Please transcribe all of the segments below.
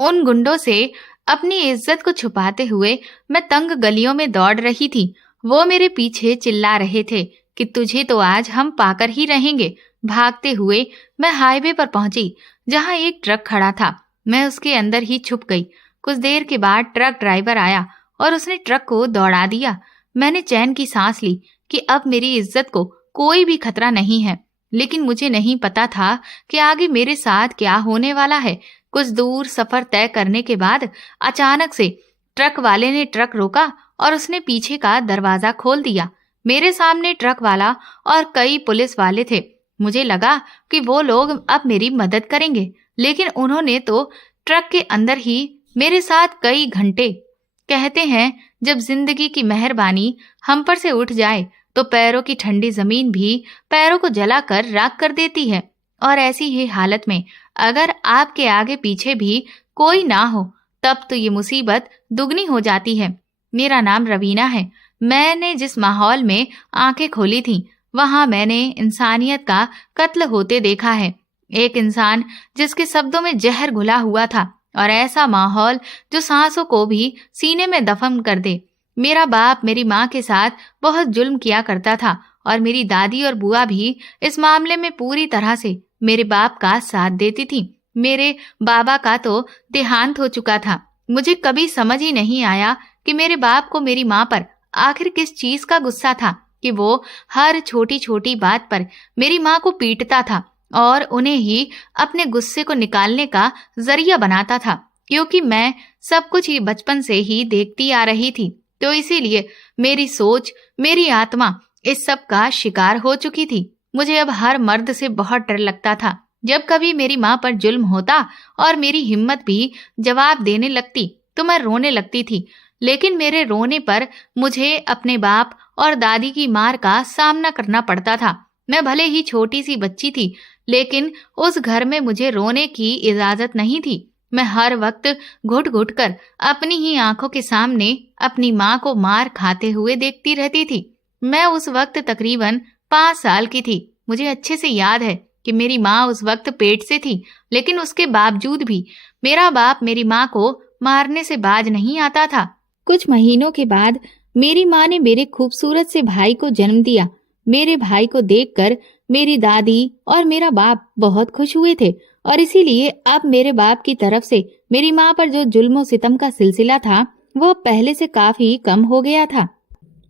उन गुंडों से अपनी इज्जत को छुपाते हुए मैं तंग गलियों में दौड़ रही थी। वो मेरे पीछे चिल्ला रहे थे कि तुझे तो आज हम पाकर ही रहेंगे। भागते हुए मैं हाईवे पर पहुंची, जहां एक ट्रक खड़ा था। मैं उसके अंदर ही छुप गई। कुछ देर के बाद ट्रक ड्राइवर आया और उसने ट्रक को दौड़ा दिया। मैंने चैन की सांस ली कि अब मेरी इज्जत को कोई भी खतरा नहीं है। लेकिन मुझे नहीं पता था कि आगे मेरे साथ क्या होने वाला है। कुछ दूर सफर तय करने के बाद अचानक से ट्रक वाले ने ट्रक रोका और उसने पीछे का दरवाजा खोल दिया। मेरे सामने ट्रक वाला और कई पुलिस वाले थे। मुझे लगा कि वो लोग अब मेरी मदद करेंगे, लेकिन उन्होंने तो ट्रक के अंदर ही मेरे साथ कई घंटे। कहते हैं जब जिंदगी की मेहरबानी हम पर से उठ जाए तो पैरों की ठंडी जमीन भी पैरों को जलाकर राख कर देती है। और ऐसी ही हालत में अगर आपके आगे पीछे भी कोई ना हो, तब तो ये मुसीबत दुगनी हो जाती है। मेरा नाम रवीना है। मैंने जिस माहौल में आंखें खोली थी, वहां मैंने इंसानियत का कत्ल होते देखा है। एक इंसान जिसके शब्दों में जहर घुला हुआ था, और ऐसा माहौल जो सांसों को भी सीने में दफन कर दे। मेरा बाप मेरी माँ के साथ बहुत जुल्म किया करता था, और मेरी दादी और बुआ भी इस मामले में पूरी तरह से मेरे बाप का साथ देती थी। मेरे बाबा का तो देहांत हो चुका था। मुझे कभी समझ ही नहीं आया कि मेरे बाप को मेरी माँ पर आखिर किस चीज का गुस्सा था कि वो हर छोटी छोटी बात पर मेरी माँ को पीटता था और उन्हें ही अपने गुस्से को निकालने का जरिया बनाता था। क्योंकि मैं सब कुछ ही बचपन से ही देखती आ रही थी, तो इसीलिए मेरी सोच, मेरी आत्मा इस सब का शिकार हो चुकी थी। मुझे अब हर मर्द से बहुत डर लगता था। जब कभी मेरी माँ पर जुल्म होता और मेरी हिम्मत भी जवाब देने लगती तो मैं रोने लगती थी। लेकिन मेरे रोने पर मुझे अपने बाप और दादी की मार का सामना करना पड़ता था। मैं भले ही छोटी सी बच्ची थी, लेकिन उस घर में मुझे रोने की इजाजत नहीं थी। मैं हर वक्त घुट घुट कर अपनी ही आंखों के सामने अपनी माँ को मार खाते हुए देखती रहती थी। मैं उस वक्त तकरीबन 5 साल की थी। मुझे अच्छे से याद है कि मेरी माँ उस वक्त पेट से थी, लेकिन उसके बावजूद भी मेरा बाप मेरी माँ को मारने से बाज नहीं आता था। कुछ महीनों के बाद मेरी माँ ने मेरे खूबसूरत से भाई को जन्म दिया। मेरे भाई को देखकर मेरी दादी और मेरा बाप बहुत खुश हुए थे, और इसीलिए अब मेरे बाप की तरफ से मेरी माँ पर जो जुल्म सितम का सिलसिला था वो पहले से काफी कम हो गया था।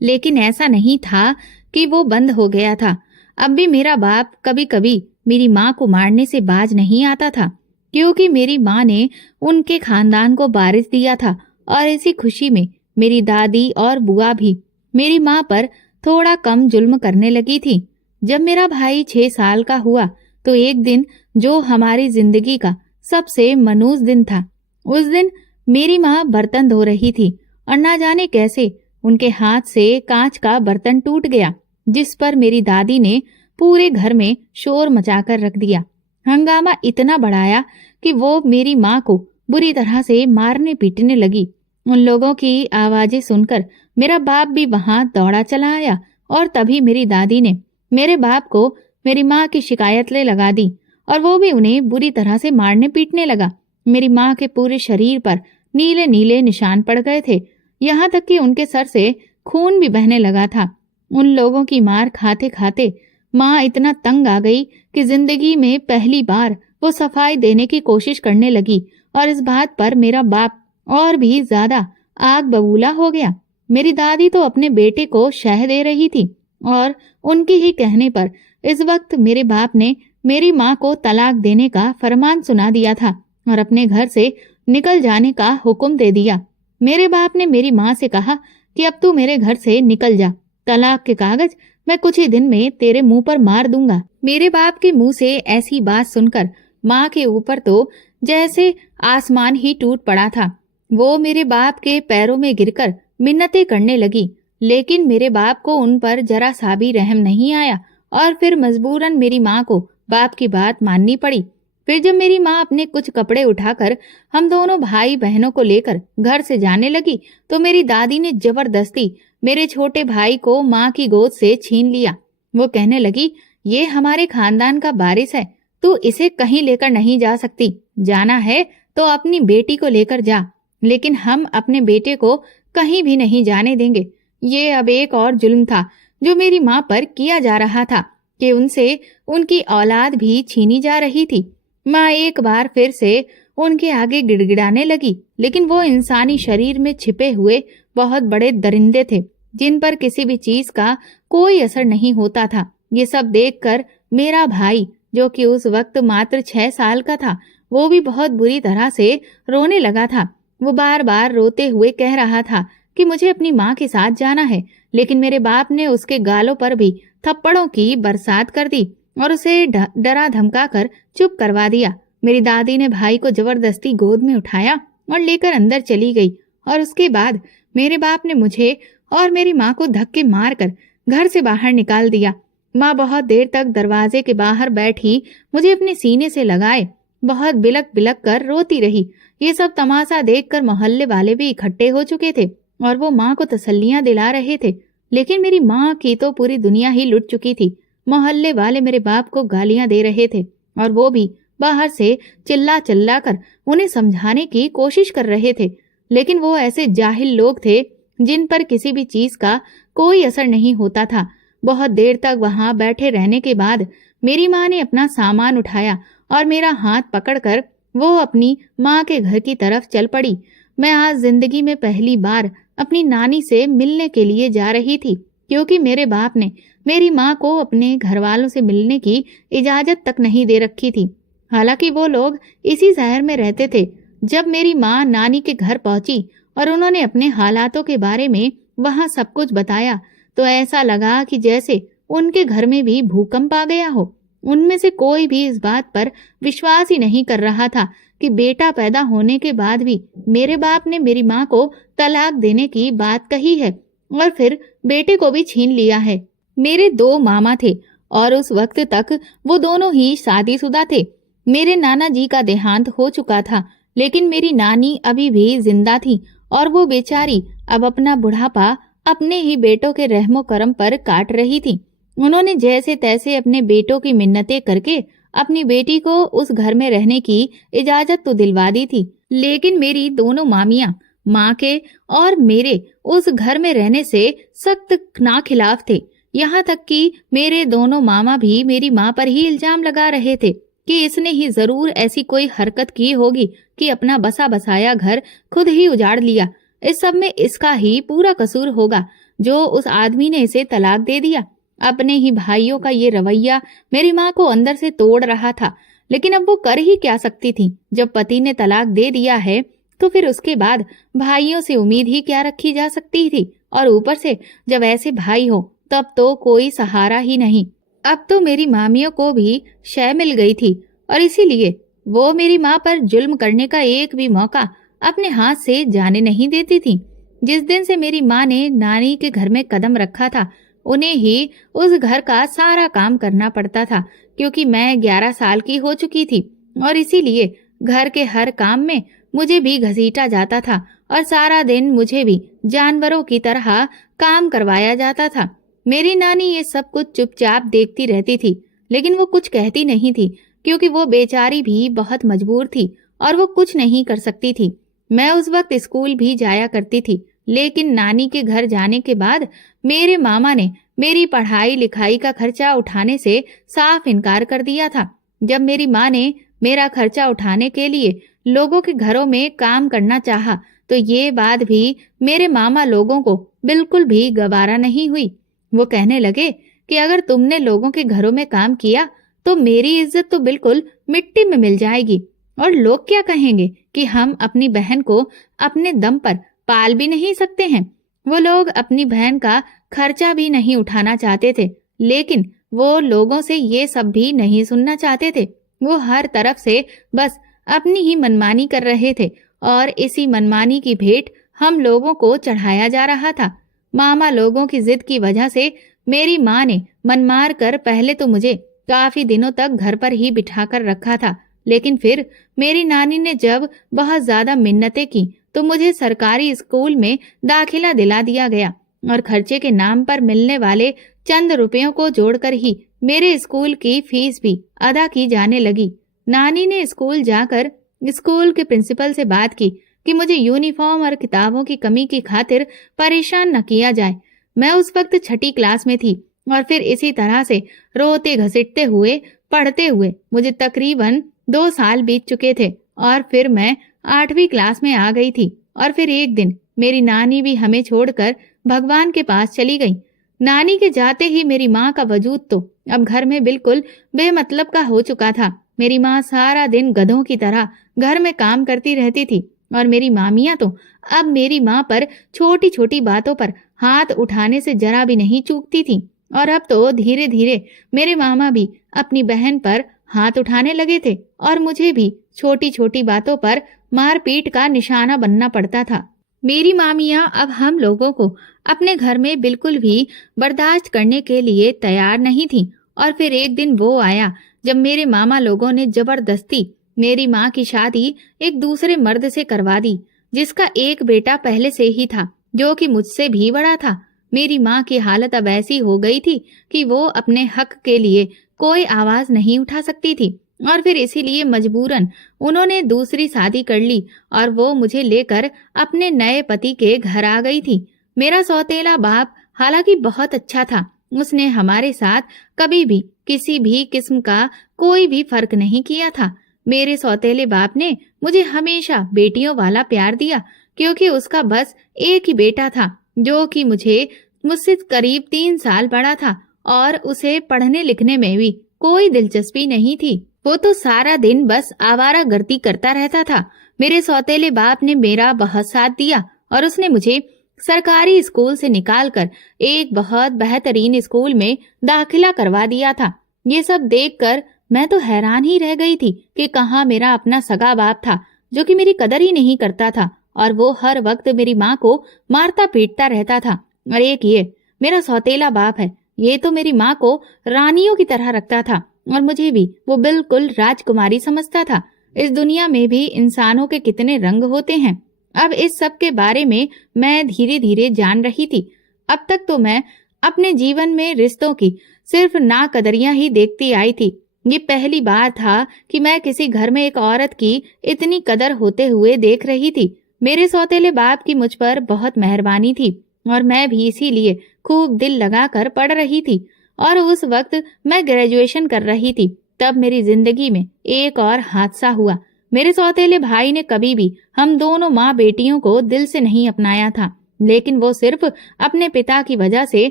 लेकिन ऐसा नहीं था कि वो बंद हो गया था। अब भी मेरा बाप कभी कभी मेरी माँ को मारने से बाज नहीं आता था, क्योंकि मेरी माँ ने उनके खानदान को वारिस दिया था। और इसी खुशी में मेरी दादी और बुआ भी मेरी माँ पर थोड़ा कम जुल्म करने लगी थी। जब मेरा भाई 6 साल का हुआ तो एक दिन जो हमारी जिंदगी का सबसे मनूस दिन था, उस दिन मेरी माँ बर्तन धो रही थी और ना जाने कैसे उनके हाथ से कांच का बर्तन टूट गया, जिस पर मेरी दादी ने पूरे घर में शोर मचाकर रख दिया। हंगामा इतना बढ़ाया कि वो मेरी माँ को बुरी तरह से मारने पीटने लगी। उन लोगों की आवाजें सुनकर मेरा बाप भी वहां दौड़ा चला आया, और तभी मेरी दादी ने मेरे बाप को मेरी माँ की शिकायतें लगा दी, और वो भी उन्हें बुरी तरह से मारने पीटने लगा। मेरी माँ के पूरे शरीर पर नीले नीले निशान पड़ गए थे, यहाँ तक कि उनके सर से खून भी बहने लगा था। उन लोगों की मार खाते खाते माँ इतना तंग आ गई कि जिंदगी में पहली बार वो सफाई देने की कोशिश करने लगी, और इस बात पर मेरा बाप और भी ज्यादा आग बबूला हो गया। मेरी दादी तो अपने बेटे को शह दे रही थी, और उनके ही कहने पर इस वक्त मेरे बाप ने मेरी माँ को तलाक देने का फरमान सुना दिया था और अपने घर से निकल जाने का हुक्म दे दिया। मेरे बाप ने मेरी माँ से कहा कि अब तू मेरे घर से निकल जा, तलाक के कागज मैं कुछ ही दिन में तेरे मुंह पर मार दूंगा। मेरे बाप के मुंह से ऐसी बात सुनकर माँ के ऊपर तो जैसे आसमान ही टूट पड़ा था। वो मेरे बाप के पैरों में गिरकर मिन्नतें करने लगी, लेकिन मेरे बाप को उन पर जरा सा भी रहम नहीं आया, और फिर मजबूरन मेरी माँ को बाप की बात माननी पड़ी। फिर जब मेरी माँ अपने कुछ कपड़े उठाकर हम दोनों भाई बहनों को लेकर घर से जाने लगी, तो मेरी दादी ने जबरदस्ती मेरे छोटे भाई को माँ की गोद से छीन लिया। वो कहने लगी, ये हमारे खानदान का वारिस है, तू इसे कहीं लेकर नहीं जा सकती, जाना है तो अपनी बेटी को लेकर जा, लेकिन हम अपने बेटे को कहीं भी नहीं जाने देंगे। ये अब एक और जुल्म था जो मेरी माँ पर किया जा रहा था कि उनसे उनकी औलाद भी छीनी जा रही थी। माँ एक बार फिर से उनके आगे गिड़गिड़ाने लगी, लेकिन वो इंसानी शरीर में छिपे हुए बहुत बड़े दरिंदे थे जिन पर किसी भी चीज का कोई असर नहीं होता था। ये सब देखकर मेरा भाई, जो कि उस वक्त मात्र 6 साल का था, वो भी बहुत बुरी तरह से रोने लगा था। वो बार बार रोते हुए कह रहा था कि मुझे अपनी माँ के साथ जाना है, लेकिन मेरे बाप ने उसके गालों पर भी थप्पड़ों की बरसात कर दी और उसे डरा धमका कर चुप करवा दिया। मेरी दादी ने भाई को जबरदस्ती गोद में उठाया और लेकर अंदर चली गई और उसके बाद मेरे बाप ने मुझे और मेरी माँ को धक्के मारकर घर से बाहर निकाल दिया। माँ बहुत देर तक दरवाजे के बाहर बैठी मुझे अपने सीने से लगाए बहुत बिलक बिलक कर रोती रही। ये सब तमाशा देखकर मोहल्ले वाले भी इकट्ठे हो चुके थे और वो माँ को तसल्लियां दिला रहे थे, लेकिन मेरी माँ की तो पूरी दुनिया ही लुट चुकी थी। मोहल्ले वाले मेरे बाप को गालियां दे रहे थे और वो भी बाहर से चिल्ला चिल्ला कर उन्हें समझाने की कोशिश कर रहे थे, लेकिन वो ऐसे जाहिल लोग थे जिन पर किसी भी चीज का कोई असर नहीं होता था। बहुत देर तक वहां बैठे रहने के बाद मेरी माँ ने अपना सामान उठाया और मेरा हाथ पकड़कर वो अपनी माँ के घर की तरफ चल पड़ी। मैं आज जिंदगी में पहली बार अपनी नानी से मिलने के लिए जा रही थी, क्योंकि मेरे बाप ने मेरी माँ को अपने घर वालों से मिलने की इजाजत तक नहीं दे रखी थी। हालांकि वो लोग इसी शहर में रहते थे। जब मेरी माँ नानी के घर पहुंची और उन्होंने अपने हालातों के बारे में वहां सब कुछ बताया, तो ऐसा लगा कि जैसे उनके घर में भी भूकंप आ गया हो। उनमें से कोई भी इस बात पर विश्वास ही नहीं कर रहा था कि बेटा पैदा होने के बाद भी मेरे बाप ने मेरी माँ को तलाक देने की बात कही है और फिर बेटे को भी छीन लिया है। मेरे 2 मामा थे और उस वक्त तक वो दोनों ही शादीशुदा थे। मेरे नाना जी का देहांत हो चुका था, लेकिन मेरी नानी अभी भी जिंदा थी और वो बेचारी अब अपना बुढ़ापा अपने ही बेटों के रहमो करम पर काट रही थी। उन्होंने जैसे तैसे अपने बेटों की मिन्नतें करके अपनी बेटी को उस घर में रहने की इजाजत तो दिलवा दी थी, लेकिन मेरी दोनों मामियां माँ के और मेरे उस घर में रहने से सख्त ना खिलाफ थे। यहाँ तक कि मेरे दोनों मामा भी मेरी माँ पर ही इल्जाम लगा रहे थे कि इसने ही जरूर ऐसी कोई हरकत की होगी कि अपना बसा बसाया घर खुद ही उजाड़ लिया। इस सब में इसका ही पूरा कसूर होगा जो उस आदमी ने इसे तलाक दे दिया। अपने ही भाइयों का ये रवैया मेरी माँ को अंदर से तोड़ रहा था, लेकिन अब वो कर ही क्या सकती थी। जब पति ने तलाक दे दिया है तो फिर उसके बाद भाइयों से उम्मीद ही क्या रखी जा सकती थी, और ऊपर से जब ऐसे भाई हो तब तो कोई सहारा ही नहीं। अब तो मेरी मामियों को भी शय मिल गई थी और इसीलिए वो मेरी माँ पर जुल्म करने का एक भी मौका अपने हाथ से जाने नहीं देती थी। जिस दिन से मेरी माँ ने नानी के घर में कदम रखा था, उन्हें ही उस घर का सारा काम करना पड़ता था, क्योंकि मैं 11 साल की हो चुकी थी और इसीलिए घर के हर काम में मुझे भी घसीटा जाता था और सारा दिन मुझे भी जानवरों की तरह काम करवाया जाता था। मेरी नानी ये सब कुछ चुपचाप देखती रहती थी, लेकिन वो कुछ कहती नहीं थी, क्योंकि वो बेचारी भी बहुत मजबूर थी और वो कुछ नहीं कर सकती थी। मैं उस वक्त स्कूल भी जाया करती थी, लेकिन नानी के घर जाने के बाद मेरे मामा ने मेरी पढ़ाई लिखाई का खर्चा उठाने से साफ इनकार कर दिया था। जब मेरी माँ ने मेरा खर्चा उठाने के लिए लोगों के घरों में काम करना चाहा, तो ये बात भी मेरे मामा लोगों को बिल्कुल भी गवारा नहीं हुई। वो कहने लगे कि अगर तुमने लोगों के घरों में काम किया तो मेरी इज्जत तो बिल्कुल मिट्टी में मिल जाएगी, और लोग क्या कहेंगे कि हम अपनी बहन को अपने दम पर पाल भी नहीं सकते हैं। वो लोग अपनी बहन का खर्चा भी नहीं उठाना चाहते थे, लेकिन वो लोगों से ये सब भी नहीं सुनना चाहते थे। वो हर तरफ से बस अपनी ही मनमानी कर रहे थे और इसी मनमानी की भेंट हम लोगों को चढ़ाया जा रहा था। मामा लोगों की जिद की वजह से मेरी माँ ने मन मार कर पहले तो मुझे काफी दिनों तक घर पर ही बिठाकर रखा था, लेकिन फिर मेरी नानी ने जब बहुत ज्यादा मिन्नतें की तो मुझे सरकारी स्कूल में दाखिला दिला दिया गया और खर्चे के नाम पर मिलने वाले चंद रुपयों को जोड़कर ही मेरे स्कूल की फीस भी अदा की जाने लगी। नानी ने स्कूल जाकर स्कूल के प्रिंसिपल से बात की कि मुझे यूनिफॉर्म और किताबों की कमी की खातिर परेशान न किया जाए। मैं उस वक्त छठी क्लास में थी और फिर इसी तरह से रोते घसीटते हुए पढ़ते हुए मुझे तकरीबन 2 साल बीत चुके थे और फिर मैं 8वीं क्लास में आ गई थी। और फिर एक दिन मेरी नानी भी हमें छोड़कर भगवान के पास चली गई। नानी के जाते ही मेरी माँ का वजूद तो अब घर में बिल्कुल बेमतलब का हो चुका था। मेरी माँ सारा दिन गधों की तरह घर में काम करती रहती थी और मेरी मामियाँ तो अब मेरी माँ पर छोटी छोटी बातों पर हाथ उठाने से जरा भी नहीं चूकती थी। और अब तो धीरे धीरे मेरे मामा भी अपनी बहन पर हाथ उठाने लगे थे और मुझे भी छोटी छोटी बातों पर मारपीट का निशाना बनना पड़ता था। मेरी मामियाँ अब हम लोगों को अपने घर में बिल्कुल भी बर्दाश्त करने के लिए तैयार नहीं थी। और फिर एक दिन वो आया जब मेरे मामा लोगों ने जबरदस्ती मेरी माँ की शादी एक दूसरे मर्द से करवा दी, जिसका एक बेटा पहले से ही था जो कि मुझसे भी बड़ा था। मेरी माँ की हालत अब ऐसी हो गई थी कि वो अपने हक के लिए कोई आवाज नहीं उठा सकती थी और फिर इसीलिए मजबूरन उन्होंने दूसरी शादी कर ली और वो मुझे लेकर अपने नए पति के घर आ गई थी। मेरा सौतेला बाप हालांकि बहुत अच्छा था। उसने हमारे साथ कभी भी किसी भी किस्म का कोई भी फर्क नहीं किया था। मेरे सौतेले बाप ने मुझे हमेशा बेटियों वाला प्यार दिया क्योंकि उसका बस एक ही बेटा था जो कि मुझसे करीब 3 साल बड़ा था और उसे पढ़ने लिखने में भी कोई दिलचस्पी नहीं थी। वो तो सारा दिन बस आवारागर्दी करता रहता था। मेरे सौतेले बाप ने मेरा बहुत साथ दिया और उसने मुझे सरकारी स्कूल से निकालकर एक बहुत बेहतरीन स्कूल में दाखिला करवा दिया था। ये सब देखकर मैं तो हैरान ही रह गई थी कि कहाँ मेरा अपना सगा बाप था जो कि मेरी कदर ही नहीं करता था और वो हर वक्त मेरी माँ को मारता पीटता रहता था। और एक ये मेरा सौतेला बाप है, ये तो मेरी माँ को रानियों की तरह रखता था और मुझे भी वो बिल्कुल राजकुमारी समझता था। इस दुनिया में भी इंसानों के कितने रंग होते हैं। अब इस सब के बारे में मैं धीरे धीरे जान रही थी। अब तक तो मैं अपने जीवन में रिश्तों की सिर्फ नाकदरियां ही देखती आई थी। ये पहली बार था कि मैं किसी घर में एक औरत की इतनी कदर होते हुए देख रही थी। मेरे सौतेले बाप की मुझ पर बहुत मेहरबानी थी और मैं भी इसीलिए खूब दिल लगाकर पढ़ रही थी। और उस वक्त मैं ग्रेजुएशन कर रही थी। तब मेरी जिंदगी में एक और हादसा हुआ। मेरे सौतेले भाई ने कभी भी हम दोनों माँ बेटियों को दिल से नहीं अपनाया था, लेकिन वो सिर्फ अपने पिता की वजह से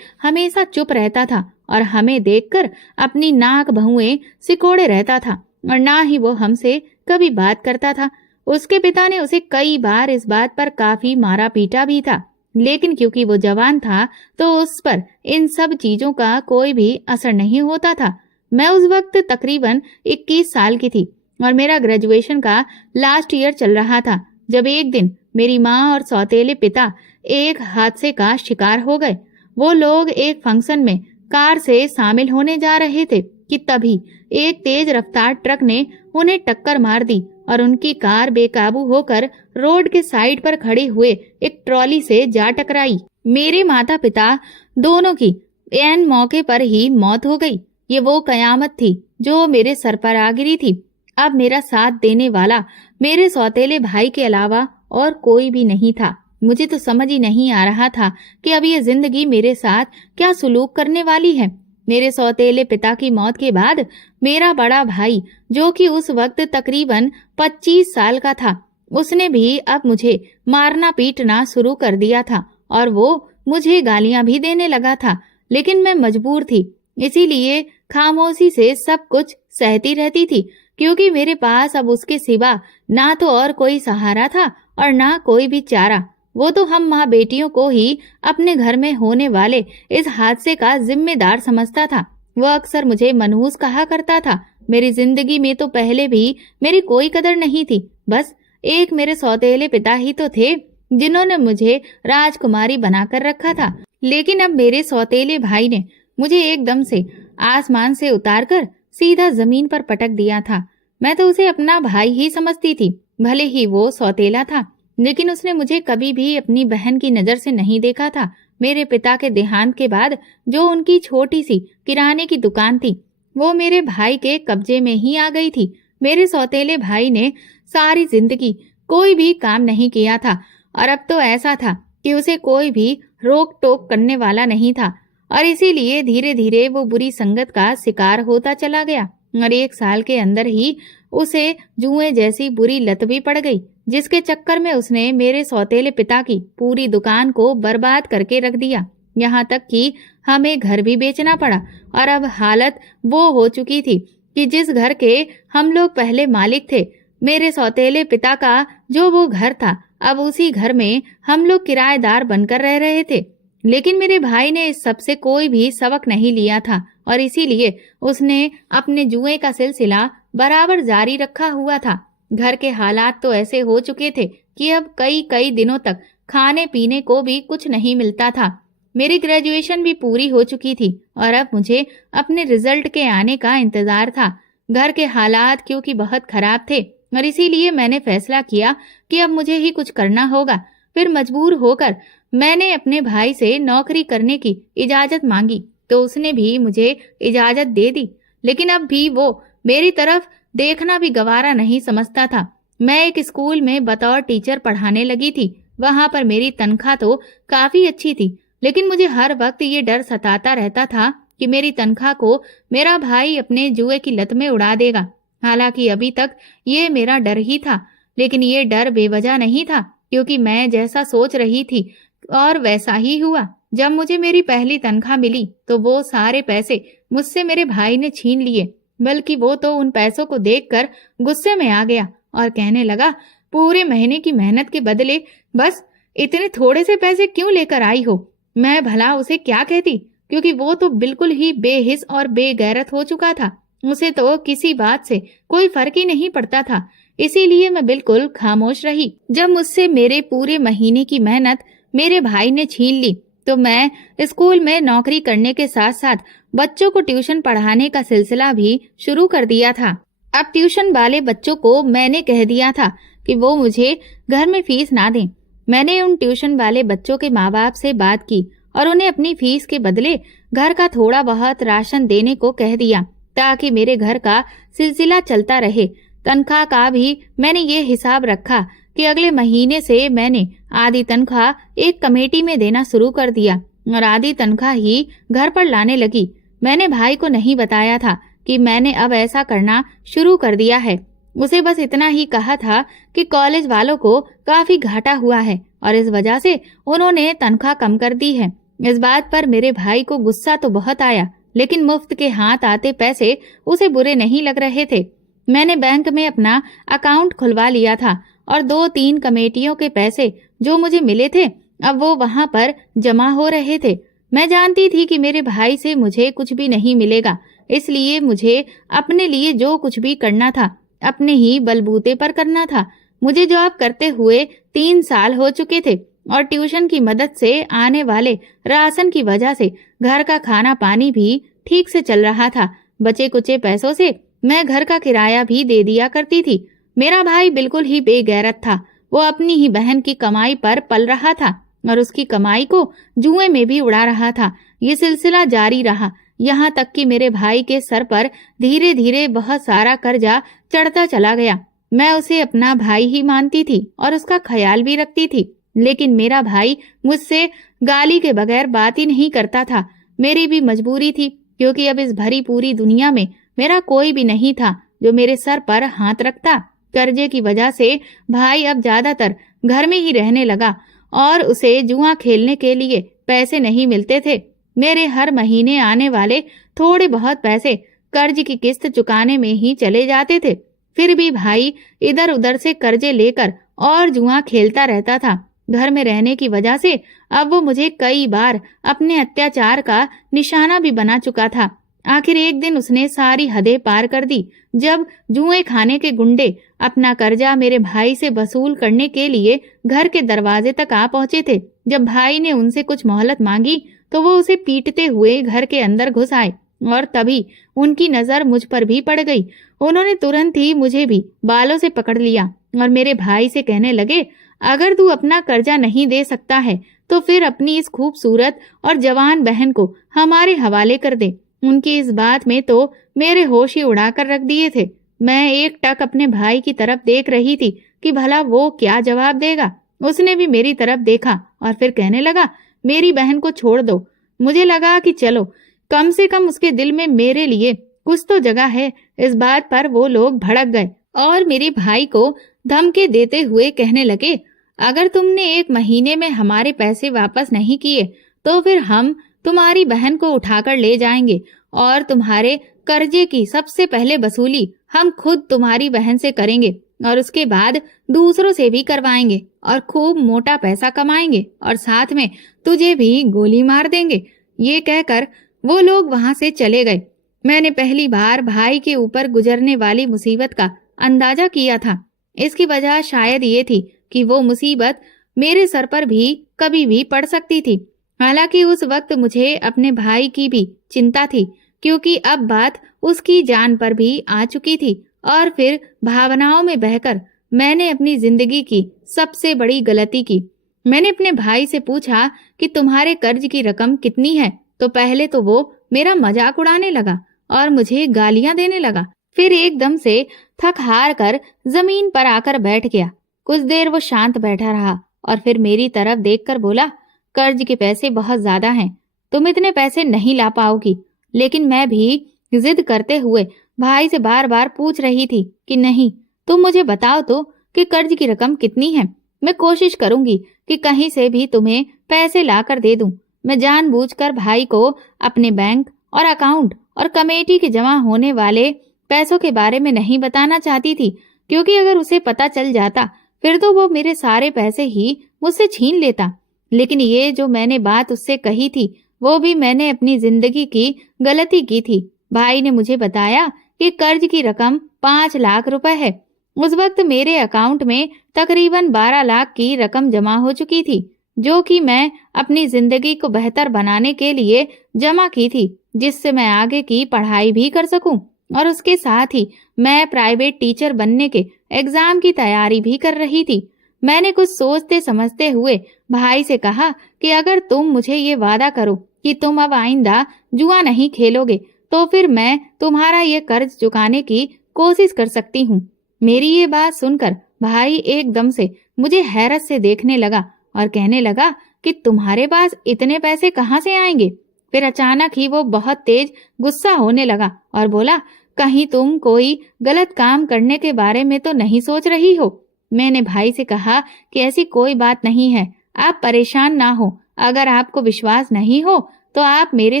हमेशा चुप रहता था और हमें देखकर अपनी नाक बहुएं सिकोड़े रहता था और ना ही वो हमसे कभी बात करता था। उसके पिता ने उसे कई बार इस बात पर काफी मारा पीटा भी था, लेकिन क्योंकि वो जवान था तो उस पर इन सब चीजों का कोई भी असर नहीं होता था। मैं उस वक्त तकरीबन 21 साल की थी और मेरा ग्रेजुएशन का लास्ट ईयर चल रहा था जब एक दिन मेरी माँ और सौतेले पिता एक हादसे का शिकार हो गए। वो लोग एक फंक्शन में कार से शामिल होने जा रहे थे कि तभी एक तेज रफ्तार ट्रक ने उन्हें टक्कर मार दी और उनकी कार बेकाबू होकर रोड के साइड पर खड़े हुए एक ट्रॉली से जा टकराई। मेरे माता पिता दोनों की ऐन मौके पर ही मौत हो गई। ये वो कयामत थी जो मेरे सर पर आ गिरी थी। अब मेरा साथ देने वाला मेरे सौतेले भाई के अलावा और कोई भी नहीं था। मुझे तो समझ ही नहीं आ रहा था कि अब ये जिंदगी मेरे साथ क्या सुलूक करने वाली है। मेरे सौतेले पिता की मौत के बाद मेरा बड़ा भाई, जो कि उस वक्त तकरीबन 25 साल का था, उसने भी अब मुझे मारना पीटना शुरू कर दिया था और वो मुझे गालियां भी देने लगा था। लेकिन मैं मजबूर थी, इसीलिए खामोशी से सब कुछ सहती रहती थी, क्योंकि मेरे पास अब उसके सिवा ना तो और कोई सहारा था और ना कोई भी चारा। वो तो हम माँ बेटियों को ही अपने घर में होने वाले इस हादसे का जिम्मेदार समझता था। वो अक्सर मुझे मनहूस कहा करता था। मेरी जिंदगी में तो पहले भी मेरी कोई कदर नहीं थी। बस एक मेरे सौतेले पिता ही तो थे जिन्होंने मुझे राजकुमारी बनाकर रखा था। लेकिन अब मेरे सौतेले भाई ने मुझे एकदम से आसमान से उतारकर सीधा जमीन पर पटक दिया था। मैं तो उसे अपना भाई ही समझती थी, भले ही वो सौतेला था, लेकिन उसने मुझे कभी भी अपनी बहन की नजर से नहीं देखा था। मेरे पिता के देहांत के बाद जो उनकी छोटी सी किराने की दुकान थी, वो मेरे भाई के कब्जे में ही आ गई थी। मेरे सौतेले भाई ने सारी जिंदगी कोई भी काम नहीं किया था और अब तो ऐसा था कि उसे कोई भी रोक टोक करने वाला नहीं था और इसीलिए धीरे धीरे वो बुरी संगत का शिकार होता चला गया और 1 साल के अंदर ही उसे जुए जैसी बुरी लत भी पड़ गई, जिसके चक्कर में उसने मेरे सौतेले पिता की पूरी दुकान को बर्बाद करके रख दिया। यहाँ तक कि हमें घर भी बेचना पड़ा और अब हालत वो हो चुकी थी कि जिस घर के हम लोग पहले मालिक थे, मेरे सौतेले पिता का जो वो घर था, अब उसी घर में हम लोग किराएदार बनकर रह रहे थे। लेकिन मेरे भाई ने इस सब से कोई भी सबक नहीं लिया था और इसीलिए उसने अपने जुए का सिलसिला बराबर जारी रखा हुआ था। घर के हालात तो ऐसे हो चुके थे कि अब कई कई दिनों तक खाने पीने को भी कुछ नहीं मिलता था। मेरी ग्रेजुएशन भी पूरी हो चुकी थी और अब मुझे अपने रिजल्ट के आने का इंतजार था। घर के हालात क्योंकि बहुत खराब थे और इसीलिए मैंने फैसला किया कि अब मुझे ही कुछ करना होगा। फिर मजबूर होकर मैंने अपने भाई से नौकरी करने की इजाजत मांगी तो उसने भी मुझे इजाजत दे दी, लेकिन अब भी वो मेरी तरफ देखना भी गवारा नहीं समझता था। मैं एक स्कूल में बतौर टीचर पढ़ाने लगी थी। वहां पर मेरी तनख्वाह तो काफी अच्छी थी, लेकिन मुझे हर वक्त ये डर सताता रहता था कि मेरी तनख्वाह को मेरा भाई अपने जुए की लत में उड़ा देगा। हालांकि अभी तक ये मेरा डर ही था, लेकिन ये डर बेवजह नहीं था, क्योंकि मैं जैसा सोच रही थी और वैसा ही हुआ। जब मुझे मेरी पहली तनख्वाह मिली तो वो सारे पैसे मुझसे मेरे भाई ने छीन लिए, बल्कि वो तो उन पैसों को देखकर गुस्से में आ गया और कहने लगा, पूरे महीने की मेहनत के बदले बस इतने थोड़े से पैसे क्यों लेकर आई हो। मैं भला उसे क्या कहती, क्योंकि वो तो बिल्कुल ही बेहिस और बेगैरत हो चुका था। उसे तो किसी बात से कोई फर्क ही नहीं पड़ता था। इसीलिए मैं बिल्कुल खामोश रही। जब मुझसे मेरे पूरे महीने की मेहनत मेरे भाई ने छीन ली तो मैं स्कूल में नौकरी करने के साथ साथ बच्चों को ट्यूशन पढ़ाने का सिलसिला भी शुरू कर दिया था। अब ट्यूशन वाले बच्चों को मैंने कह दिया था कि वो मुझे घर में फीस ना दें। मैंने उन ट्यूशन वाले बच्चों के माँ बाप से बात की और उन्हें अपनी फीस के बदले घर का थोड़ा बहुत राशन देने को कह दिया, ताकि मेरे घर का सिलसिला चलता रहे। तनख्वाह का भी मैंने ये हिसाब रखा कि अगले महीने से मैंने आधी तनख्वाह एक कमेटी में देना शुरू कर दिया और आधी तनख्वाह ही घर पर लाने लगी। मैंने भाई को नहीं बताया था कि मैंने अब ऐसा करना शुरू कर दिया है। उसे बस इतना ही कहा था कि कॉलेज वालों को काफी घाटा हुआ है और इस वजह से उन्होंने तनख्वाह कम कर दी है। इस बात पर मेरे भाई को गुस्सा तो बहुत आया, लेकिन मुफ्त के हाथ आते पैसे उसे बुरे नहीं लग रहे थे। मैंने बैंक में अपना अकाउंट खुलवा लिया था और 2-3 कमेटियों के पैसे जो मुझे मिले थे अब वो वहां पर जमा हो रहे थे। मैं जानती थी कि मेरे भाई से मुझे कुछ भी नहीं मिलेगा, इसलिए मुझे अपने लिए जो कुछ भी करना था अपने ही बलबूते पर करना था। मुझे जॉब करते हुए 3 साल हो चुके थे और ट्यूशन की मदद से आने वाले राशन की वजह से घर का खाना पानी भी ठीक से चल रहा था। बचे कुचे पैसों से मैं घर का किराया भी दे दिया करती थी। मेरा भाई बिल्कुल ही बेगैरत था। वो अपनी ही बहन की कमाई पर पल रहा था और उसकी कमाई को जुए में भी उड़ा रहा था। ये सिलसिला जारी रहा, यहाँ तक कि मेरे भाई के सर पर धीरे धीरे बहुत सारा कर्जा चढ़ता चला गया। मैं उसे अपना भाई ही मानती थी और उसका ख्याल भी रखती थी, लेकिन मेरा भाई मुझसे गाली के बगैर बात ही नहीं करता था। मेरी भी मजबूरी थी, क्योंकि अब इस भरी पूरी दुनिया में मेरा कोई भी नहीं था जो मेरे सर पर हाथ रखता। कर्जे की वजह से भाई अब ज्यादातर घर में ही रहने लगा और उसे जुआ खेलने के लिए पैसे नहीं मिलते थे। मेरे हर महीने आने वाले थोड़े बहुत पैसे कर्ज की किस्त चुकाने में ही चले जाते थे। फिर भी भाई इधर उधर से कर्जे लेकर और जुआ खेलता रहता था। घर में रहने की वजह से अब वो मुझे कई बार अपने अत्याचार का निशाना भी बना चुका था। आखिर एक दिन उसने सारी हदें पार कर दी, जब जुए खाने के गुंडे अपना कर्जा मेरे भाई से वसूल करने के लिए घर के दरवाजे तक आ पहुंचे थे। जब भाई ने उनसे कुछ मोहलत मांगी तो वो उसे पीटते हुए घर के अंदर घुस आए और तभी उनकी नजर मुझ पर भी पड़ गई। उन्होंने तुरंत ही मुझे भी बालों से पकड़ लिया और मेरे भाई से कहने लगे, अगर तू अपना कर्जा नहीं दे सकता है तो फिर अपनी इस खूबसूरत और जवान बहन को हमारे हवाले कर दे। उनकी इस बात में तो मेरे होश ही उड़ाकर रख दिए थे। मैं एकटक अपने भाई की तरफ देख रही थी कि भला वो क्या जवाब देगा। उसने भी मेरी तरफ देखा और फिर कहने लगा, मेरी बहन को छोड़ दो। मुझे लगा कि चलो, कम से कम उसके दिल में मेरे लिए कुछ तो जगह है। इस बात पर वो लोग भड़क गए और मेरे भाई को धमकी देते हुए कहने लगे, अगर तुमने 1 महीने में हमारे पैसे वापस नहीं किए तो फिर हम तुम्हारी बहन को उठाकर ले जाएंगे और तुम्हारे कर्जे की सबसे पहले वसूली हम खुद तुम्हारी बहन से करेंगे और उसके बाद दूसरों से भी करवाएंगे और खूब मोटा पैसा कमाएंगे और साथ में तुझे भी गोली मार देंगे। ये कहकर वो लोग वहां से चले गए। मैंने पहली बार भाई के ऊपर गुजरने वाली मुसीबत का अंदाजा किया था। इसकी वजह शायद ये थी कि वो मुसीबत मेरे सर पर भी कभी भी पड़ सकती थी। हालांकि उस वक्त मुझे अपने भाई की भी चिंता थी, क्योंकि अब बात उसकी जान पर भी आ चुकी थी। और फिर भावनाओं में बहकर मैंने अपनी जिंदगी की सबसे बड़ी गलती की। मैंने अपने भाई से पूछा कि तुम्हारे कर्ज की रकम कितनी है, तो पहले तो वो मेरा मजाक उड़ाने लगा और मुझे गालियां देने लगा। फिर एकदम से थक हार कर जमीन पर आकर बैठ गया। कुछ देर वो शांत बैठा रहा और फिर मेरी तरफ देखकर बोला, कर्ज के पैसे बहुत ज्यादा हैं, तुम इतने पैसे नहीं ला पाओगी। लेकिन मैं भी जिद करते हुए भाई से बार बार पूछ रही थी कि नहीं, तुम मुझे बताओ तो कि कर्ज की रकम कितनी है। मैं कोशिश करूंगी कि कहीं से भी तुम्हें पैसे लाकर दे दूं। मैं जानबूझकर भाई को अपने बैंक और अकाउंट और कमेटी के जमा होने वाले पैसों के बारे में नहीं बताना चाहती थी, क्योंकि अगर उसे पता चल जाता फिर तो वो मेरे सारे पैसे ही मुझसे छीन लेता। लेकिन ये जो मैंने बात उससे कही थी वो भी मैंने अपनी जिंदगी की गलती की थी। भाई ने मुझे बताया कि कर्ज की रकम 5 लाख रुपए है। उस वक्त मेरे अकाउंट में तकरीबन 12 लाख की रकम जमा हो चुकी थी, जो कि मैं अपनी जिंदगी को बेहतर बनाने के लिए जमा की थी, जिससे मैं आगे की पढ़ाई भी कर सकूं और उसके साथ ही मैं प्राइवेट टीचर बनने के एग्जाम की तैयारी भी कर रही थी। मैंने कुछ सोचते समझते हुए भाई से कहा कि अगर तुम मुझे ये वादा करो कि तुम अब आइंदा जुआ नहीं खेलोगे तो फिर मैं तुम्हारा ये कर्ज चुकाने की कोशिश कर सकती हूँ। मेरी ये बात सुनकर भाई एकदम से मुझे हैरत से देखने लगा और कहने लगा कि तुम्हारे पास इतने पैसे कहाँ से आएंगे। फिर अचानक ही वो बहुत तेज गुस्सा होने लगा और बोला, कहीं तुम कोई गलत काम करने के बारे में तो नहीं सोच रही हो। मैंने भाई से कहा कि ऐसी कोई बात नहीं है, आप परेशान ना हो। अगर आपको विश्वास नहीं हो तो आप मेरे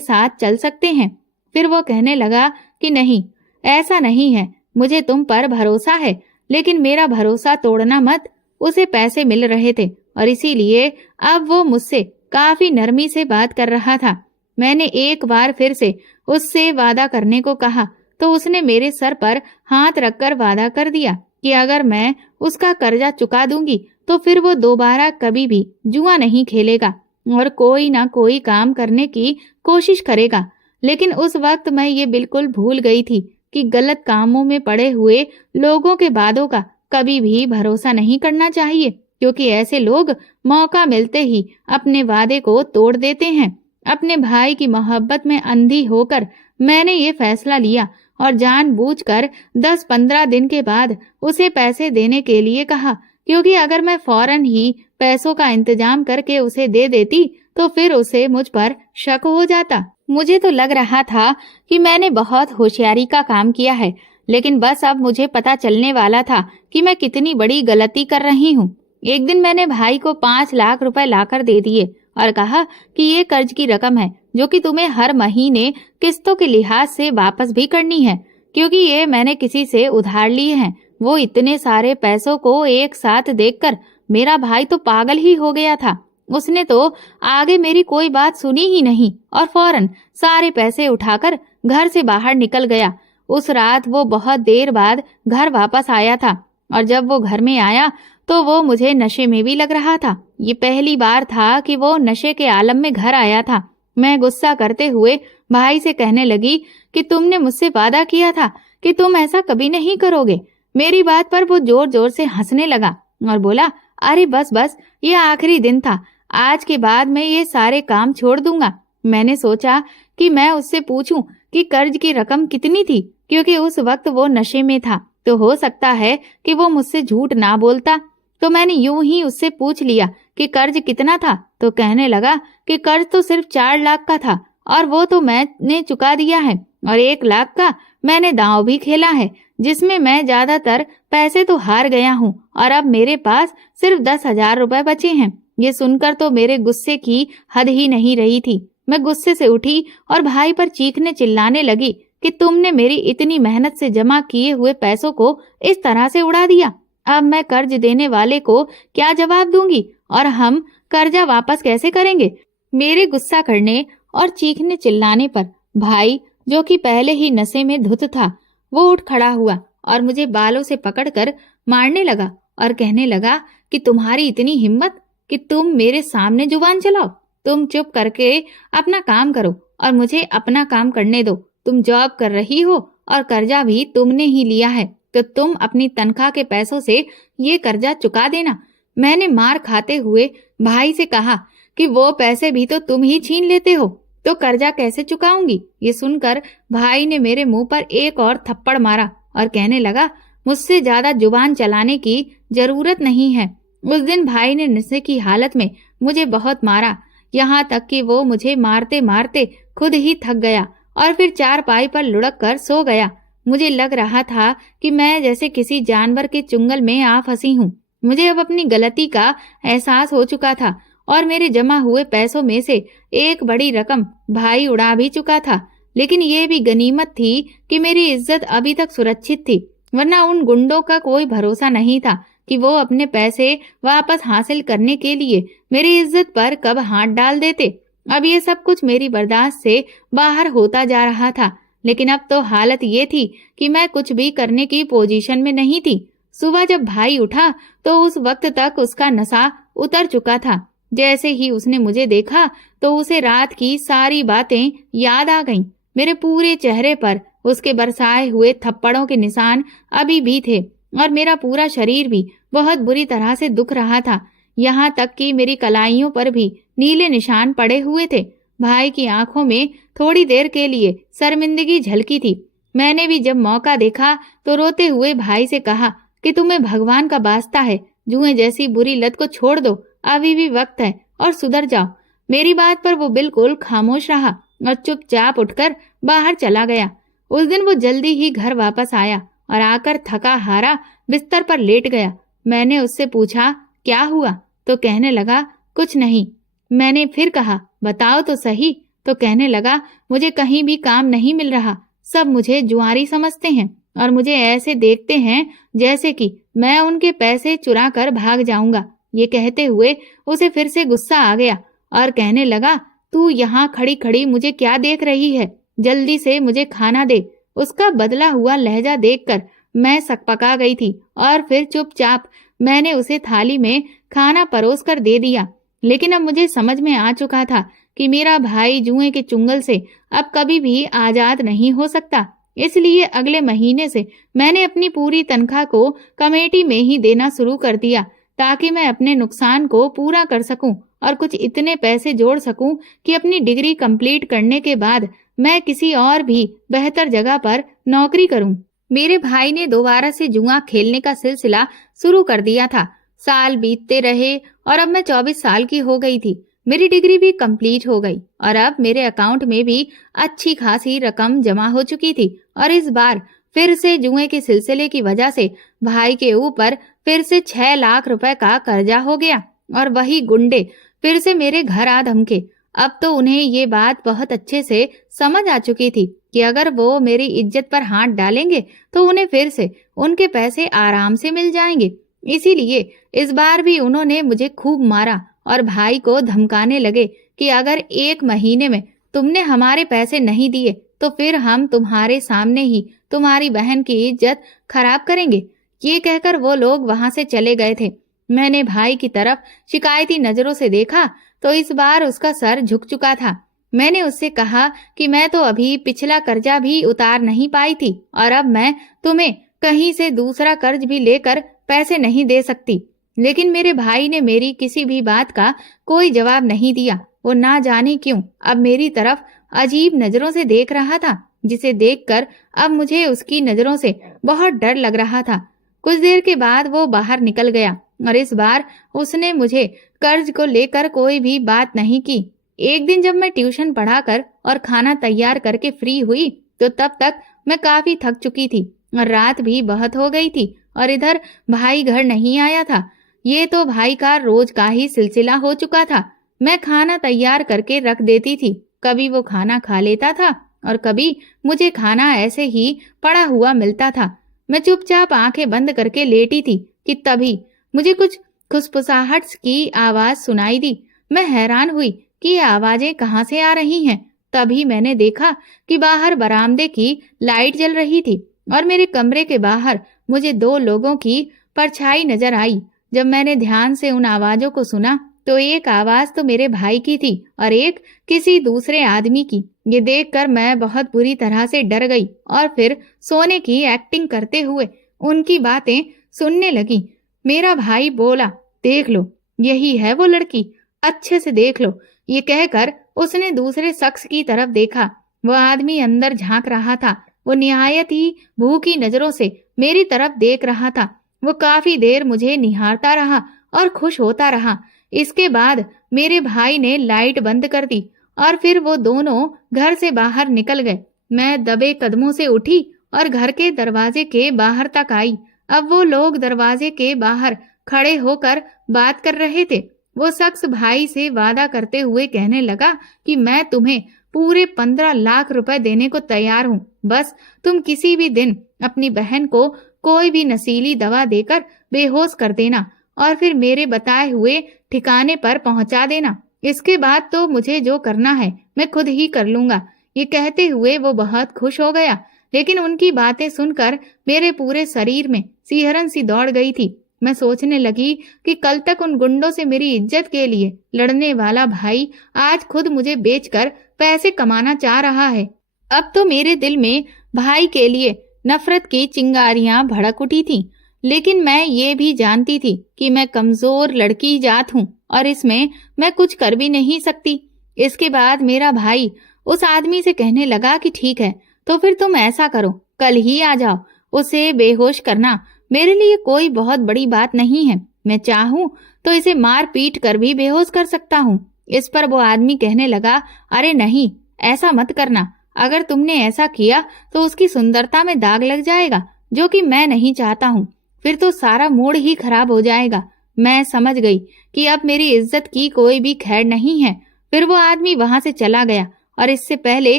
साथ चल सकते हैं। फिर वो कहने लगा कि नहीं, ऐसा नहीं है, मुझे तुम पर भरोसा है, लेकिन मेरा भरोसा तोड़ना मत। उसे पैसे मिल रहे थे और इसीलिए अब वो मुझसे काफी नरमी से बात कर रहा था। मैंने एक बार फिर से उससे वादा करने को कहा तो उसने मेरे सर पर हाथ रखकर वादा कर दिया कि अगर मैं उसका कर्जा चुका दूंगी तो फिर वो दोबारा कभी भी जुआ नहीं खेलेगा और कोई ना कोई काम करने की कोशिश करेगा। लेकिन उस वक्त मैं ये बिल्कुल भूल गई थी कि गलत कामों में पड़े हुए लोगों के वादों का कभी भी भरोसा नहीं करना चाहिए, क्योंकि ऐसे लोग मौका मिलते ही अपने वादे को तोड़ देते हैं। अपने भाई की मोहब्बत में अंधी होकर मैंने ये फैसला लिया और जानबूझकर 10-15 दिन के बाद उसे पैसे देने के लिए कहा, क्योंकि अगर मैं फौरन ही पैसों का इंतजाम करके उसे दे देती तो फिर उसे मुझ पर शक हो जाता। मुझे तो लग रहा था कि मैंने बहुत होशियारी का काम किया है, लेकिन बस अब मुझे पता चलने वाला था कि मैं कितनी बड़ी गलती कर रही हूँ। एक दिन मैंने भाई को 5 लाख रुपए लाकर दे दिए और कहा कि ये कर्ज की रकम है जो कि तुम्हें हर महीने किस्तों के लिहाज से वापस भी करनी है, क्योंकि ये मैंने किसी से उधार लिए हैं। वो इतने सारे पैसों को एक साथ देखकर मेरा भाई तो पागल ही हो गया था। उसने तो आगे मेरी कोई बात सुनी ही नहीं और फौरन सारे पैसे उठाकर घर से बाहर निकल गया। उस रात वो बहुत देर बाद घर वापस आया था और जब वो घर में आया तो वो मुझे नशे में भी लग रहा था। ये पहली बार था कि वो नशे के आलम में घर आया था। मैं गुस्सा करते हुए भाई से कहने लगी कि तुमने मुझसे वादा किया था कि तुम ऐसा कभी नहीं करोगे। मेरी बात पर वो जोर जोर से हंसने लगा और बोला, अरे बस बस, ये आखिरी दिन था, आज के बाद मैं ये सारे काम छोड़ दूंगा। मैंने सोचा कि मैं उससे पूछूं कि कर्ज की रकम कितनी थी, क्योंकि उस वक्त वो नशे में था तो हो सकता है कि वो मुझसे झूठ ना बोलता। तो मैंने यूं ही उससे पूछ लिया कि कर्ज कितना था। तो कहने लगा कि कर्ज तो सिर्फ 4 लाख का था और वो तो मैंने चुका दिया है, और 1 लाख का मैंने दांव भी खेला है, जिसमें मैं ज्यादातर पैसे तो हार गया हूँ और अब मेरे पास सिर्फ 10,000 रुपए बचे हैं। ये सुनकर तो मेरे गुस्से की हद ही नहीं रही थी। मैं गुस्से से उठी और भाई पर चीखने चिल्लाने लगी कि तुमने मेरी इतनी मेहनत से जमा किए हुए पैसों को इस तरह से उड़ा दिया। अब मैं कर्ज देने वाले को क्या जवाब दूंगी और हम कर्जा वापस कैसे करेंगे? मेरे गुस्सा करने और चीखने चिल्लाने पर भाई, जो कि पहले ही नशे में धुत था, वो उठ खड़ा हुआ और मुझे बालों से पकड़कर मारने लगा और कहने लगा कि तुम्हारी इतनी हिम्मत कि तुम मेरे सामने जुबान चलाओ। तुम चुप करके अपना काम करो और मुझे अपना काम करने दो। तुम जॉब कर रही हो और कर्जा भी तुमने ही लिया है, तो तुम अपनी तनख्वाह के पैसों से ये कर्जा चुका देना। मैंने मार खाते हुए भाई से कहा कि वो पैसे भी तो तुम ही छीन लेते हो, तो कर्जा कैसे चुकाऊंगी? ये सुनकर भाई ने मेरे मुंह पर एक और थप्पड़ मारा और कहने लगा, मुझसे ज्यादा जुबान चलाने की जरूरत नहीं है। उस दिन भाई ने नशे की हालत में मुझे बहुत मारा, यहाँ तक कि वो मुझे मारते मारते खुद ही थक गया और फिर चारपाई पर लुढ़क कर सो गया। मुझे लग रहा था कि मैं जैसे किसी जानवर के चुंगल में आ फंसी हूँ। मुझे अब अपनी गलती का एहसास हो चुका था और मेरे जमा हुए पैसों में से एक बड़ी रकम भाई उड़ा भी चुका था। लेकिन ये भी गनीमत थी कि मेरी इज्जत अभी तक सुरक्षित थी, वरना उन गुंडों का कोई भरोसा नहीं था कि वो अपने पैसे वापस हासिल करने के लिए मेरी इज्जत पर कब हाथ डाल देते। अब ये सब कुछ मेरी बर्दाश्त से बाहर होता जा रहा था, लेकिन अब तो हालत ये थी कि मैं कुछ भी करने की पोजीशन में नहीं थी। सुबह जब भाई उठा तो उस वक्त तक उसका नशा उतर चुका था। जैसे ही उसने मुझे देखा तो उसे रात की सारी बातें याद आ गईं। मेरे पूरे चेहरे पर उसके बरसाए हुए थप्पड़ों के निशान अभी भी थे और मेरा पूरा शरीर भी बहुत बुरी तरह से दुख रहा था। यहाँ तक कि मेरी कलाइयों पर भी नीले निशान पड़े हुए थे। भाई की आंखों में थोड़ी देर के लिए शर्मिंदगी झलकी थी। मैंने भी जब मौका देखा तो रोते हुए भाई से कहा कि तुम्हें भगवान का वास्ता है, जुए जैसी बुरी लत को छोड़ दो, अभी भी वक्त है और सुधर जाओ। मेरी बात पर वो बिल्कुल खामोश रहा और चुपचाप उठकर बाहर चला गया। उस दिन वो जल्दी ही घर वापस आया और आकर थका हारा बिस्तर पर लेट गया। मैंने उससे पूछा, क्या हुआ? तो कहने लगा, कुछ नहीं। मैंने फिर कहा, बताओ तो सही। तो कहने लगा, मुझे कहीं भी काम नहीं मिल रहा, सब मुझे जुआरी समझते हैं और मुझे ऐसे देखते हैं जैसे कि मैं उनके पैसे चुरा कर भाग जाऊंगा। ये कहते हुए उसे फिर से गुस्सा आ गया और कहने लगा, तू यहाँ खड़ी खड़ी मुझे क्या देख रही है? जल्दी से मुझे खाना दे। उसका बदला हुआ लहजा देखकर मैं सकपका गई थी और फिर चुपचाप मैंने उसे थाली में खाना परोस कर दे दिया। लेकिन अब मुझे समझ में आ चुका था कि मेरा भाई जुए के चुंगल से अब कभी भी आजाद नहीं हो सकता। इसलिए अगले महीने से मैंने अपनी पूरी तनख्वाह को कमेटी में ही देना शुरू कर दिया, ताकि मैं अपने नुकसान को पूरा कर सकूं और कुछ इतने पैसे जोड़ सकूं कि अपनी डिग्री कंप्लीट करने के बाद मैं किसी और भी बेहतर जगह पर नौकरी करूं। मेरे भाई ने दोबारा से जुआ खेलने का सिलसिला शुरू कर दिया था। साल बीतते रहे और अब मैं 24 साल की हो गई थी। मेरी डिग्री भी कंप्लीट हो गई और अब मेरे अकाउंट में भी अच्छी खासी रकम जमा हो चुकी थी। और इस बार फिर से जुए के सिलसिले की वजह से भाई के ऊपर फिर से 6 लाख रुपए का कर्जा हो गया और वही गुंडे फिर से मेरे घर आ धमके। अब तो उन्हें ये बात बहुत अच्छे से समझ आ चुकी थी कि अगर वो मेरी इज्जत पर हाथ डालेंगे तो उन्हें फिर से उनके पैसे आराम से मिल जाएंगे। इसीलिए इस बार भी उन्होंने मुझे खूब मारा और भाई को धमकाने लगे कि अगर 1 महीने में तुमने हमारे पैसे नहीं दिए तो फिर हम तुम्हारे सामने ही तुम्हारी बहन की इज्जत खराब करेंगे। ये कहकर वो लोग वहां से चले गए थे। मैंने भाई की तरफ शिकायती नजरों से देखा तो इस बार उसका सर झुक चुका था। मैंने उससे कहा कि मैं तो अभी पिछला कर्जा भी उतार नहीं पाई थी और अब मैं तुम्हें कहीं से दूसरा कर्ज भी लेकर पैसे नहीं दे सकती। लेकिन मेरे भाई ने मेरी किसी भी बात का कोई जवाब नहीं दिया। वो ना जाने क्यों अब मेरी तरफ अजीब नजरों से देख रहा था। जिसे देखकर अब मुझे उसकी नजरों से बहुत डर लग रहा था। कुछ देर के बाद वो बाहर निकल गया और इस बार उसने मुझे कर्ज को लेकर कोई भी बात नहीं की। एक दिन जब मैं ट्यूशन पढ़ाकर और खाना तैयार करके फ्री हुई तो तब तक मैं काफी थक चुकी थी और रात भी बहुत हो गई थी और इधर भाई घर नहीं आया था। ये तो भाई का रोज का ही सिलसिला हो चुका था। मैं खाना तैयार करके रख देती थी, कभी वो खाना खा लेता था और कभी मुझे खाना ऐसे ही पड़ा हुआ मिलता था। मैं चुपचाप आंखें बंद करके लेटी थी कि तभी मुझे कुछ खुसफुसाहट की आवाज सुनाई दी। मैं हैरान हुई कि ये आवाजें कहाँ से आ रही हैं। तभी मैंने देखा कि बाहर बरामदे की लाइट जल रही थी और मेरे कमरे के बाहर मुझे 2 लोगों की परछाई नजर आई। जब मैंने ध्यान से उन आवाजों को सुना तो एक आवाज तो मेरे भाई की थी और एक किसी दूसरे आदमी की। ये देखकर मैं बहुत बुरी तरह से डर गई और फिर सोने की एक्टिंग करते हुए उनकी बातें सुनने लगी। मेरा भाई बोला, देख लो, यही है वो लड़की, अच्छे से देख लो। ये कहकर उसने दूसरे शख्स की तरफ देखा। वो आदमी अंदर झांक रहा था। वो निहायत ही भूखी नजरों से मेरी तरफ देख रहा था। वो काफी देर मुझे निहारता रहा और खुश होता रहा। इसके बाद मेरे भाई ने लाइट बंद कर दी और फिर वो दोनों घर से बाहर निकल गए। मैं दबे कदमों से उठी और घर के दरवाजे के बाहर तक आई। अब वो लोग दरवाजे के बाहर खड़े होकर बात कर रहे थे। वो शख्स भाई से वादा करते हुए कहने लगा कि मैं तुम्हें पूरे 15 लाख रुपए देने को तैयार हूँ, बस तुम किसी भी दिन अपनी बहन को कोई भी नशीली दवा देकर बेहोश कर देना और फिर मेरे बताए हुए ठिकाने पर पहुंचा देना। इसके बाद तो मुझे जो करना है मैं खुद ही कर लूंगा। ये कहते हुए वो बहुत खुश हो गया, लेकिन उनकी बातें सुनकर मेरे पूरे शरीर में सिहरन सी दौड़ गई थी। मैं सोचने लगी कि कल तक उन गुंडों से मेरी इज्जत के लिए लड़ने वाला भाई आज खुद मुझे बेचकर पैसे कमाना चाह रहा है। अब तो मेरे दिल में भाई के लिए नफरत की चिंगारियां भड़क उठी थीं। लेकिन मैं ये भी जानती थी कि मैं कमजोर लड़की जात हूँ और इसमें मैं कुछ कर भी नहीं सकती। इसके बाद मेरा भाई उस आदमी से कहने लगा कि ठीक है, तो फिर तुम ऐसा करो, कल ही आ जाओ। उसे बेहोश करना मेरे लिए कोई बहुत बड़ी बात नहीं है। मैं चाहूँ तो इसे मार पीट कर भी बेहोश कर सकता हूँ। इस पर वो आदमी कहने लगा, अरे नहीं, ऐसा मत करना। अगर तुमने ऐसा किया तो उसकी सुंदरता में दाग लग जाएगा, जो कि मैं नहीं चाहता हूँ। फिर तो सारा मूड ही खराब हो जाएगा। मैं समझ गई कि अब मेरी इज्जत की कोई भी खैर नहीं है। फिर वो आदमी वहां से चला गया और इससे पहले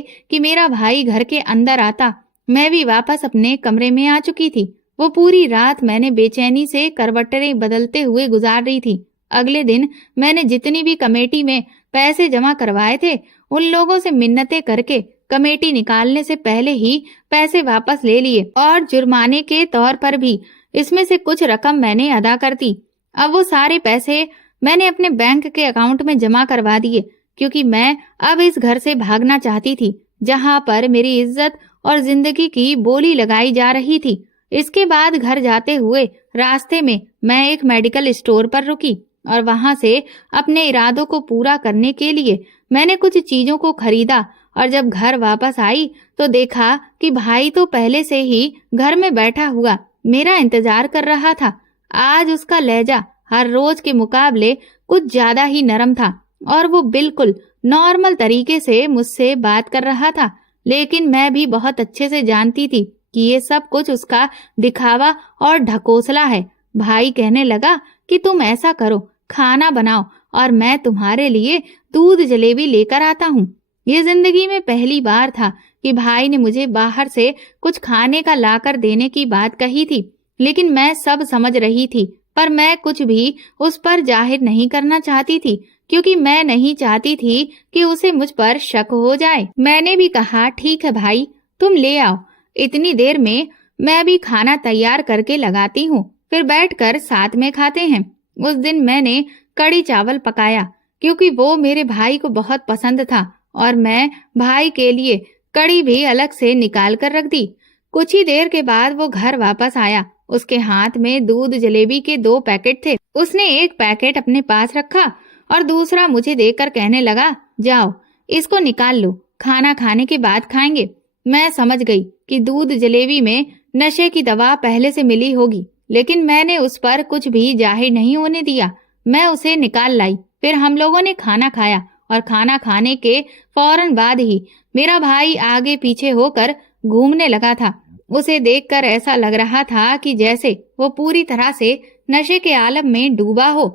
कि मेरा भाई घर के अंदर आता, मैं भी वापस अपने कमरे में आ चुकी थी। वो पूरी रात मैंने बेचैनी से करवटें बदलते हुए गुजार रही थी। अगले दिन मैंने जितनी भी कमेटी में पैसे जमा करवाए थे, उन लोगों से मिन्नतें करके कमेटी निकालने से पहले ही पैसे वापस ले लिए और जुर्माने के तौर पर भी इसमें से कुछ रकम मैंने अदा कर दी। अब वो सारे पैसे मैंने अपने बैंक के अकाउंट में जमा करवा दिए, क्योंकि मैं अब इस घर से भागना चाहती थी जहां पर मेरी इज्जत और जिंदगी की बोली लगाई जा रही थी। इसके बाद घर जाते हुए रास्ते में मैं एक मेडिकल स्टोर पर रुकी और वहां से अपने इरादों को पूरा करने के लिए मैंने कुछ चीजों को खरीदा। और जब घर वापस आई तो देखा कि भाई तो पहले से ही घर में बैठा हुआ मेरा इंतजार कर रहा था। आज उसका लहजा हर रोज के मुकाबले कुछ ज्यादा ही नरम था और वो बिल्कुल नॉर्मल तरीके से मुझसे बात कर रहा था। लेकिन मैं भी बहुत अच्छे से जानती थी कि ये सब कुछ उसका दिखावा और ढकोसला है। भाई कहने लगा कि तुम ऐसा करो, खाना बनाओ और मैं तुम्हारे लिए दूध जलेबी लेकर आता हूँ। ये जिंदगी में पहली बार था कि भाई ने मुझे बाहर से कुछ खाने का लाकर देने की बात कही थी। लेकिन मैं सब समझ रही थी, पर मैं कुछ भी उस पर जाहिर नहीं करना चाहती थी, क्योंकि मैं नहीं चाहती थी कि उसे मुझ पर शक हो जाए। मैंने भी कहा, ठीक है भाई, तुम ले आओ, इतनी देर में मैं भी खाना तैयार करके लगाती हूँ, फिर बैठकर साथ में खाते हैं। उस दिन मैंने कड़ी चावल पकाया क्योंकि वो मेरे भाई को बहुत पसंद था और मैं भाई के लिए कड़ी भी अलग से निकाल कर रख दी। कुछ ही देर के बाद वो घर वापस आया। उसके हाथ में दूध जलेबी के 2 पैकेट थे। उसने एक पैकेट अपने पास रखा और दूसरा मुझे देकर कहने लगा, जाओ इसको निकाल लो, खाना खाने के बाद खाएंगे। मैं समझ गई कि दूध जलेबी में नशे की दवा पहले से मिली होगी, लेकिन मैंने उस पर कुछ भी जाहिर नहीं होने दिया। मैं उसे निकाल लाई। फिर हम लोगों ने खाना खाया और खाना खाने के फौरन बाद ही मेरा भाई आगे पीछे होकर घूमने लगा था। उसे देखकर ऐसा लग रहा था कि जैसे वो पूरी तरह से नशे के आलम में डूबा हो।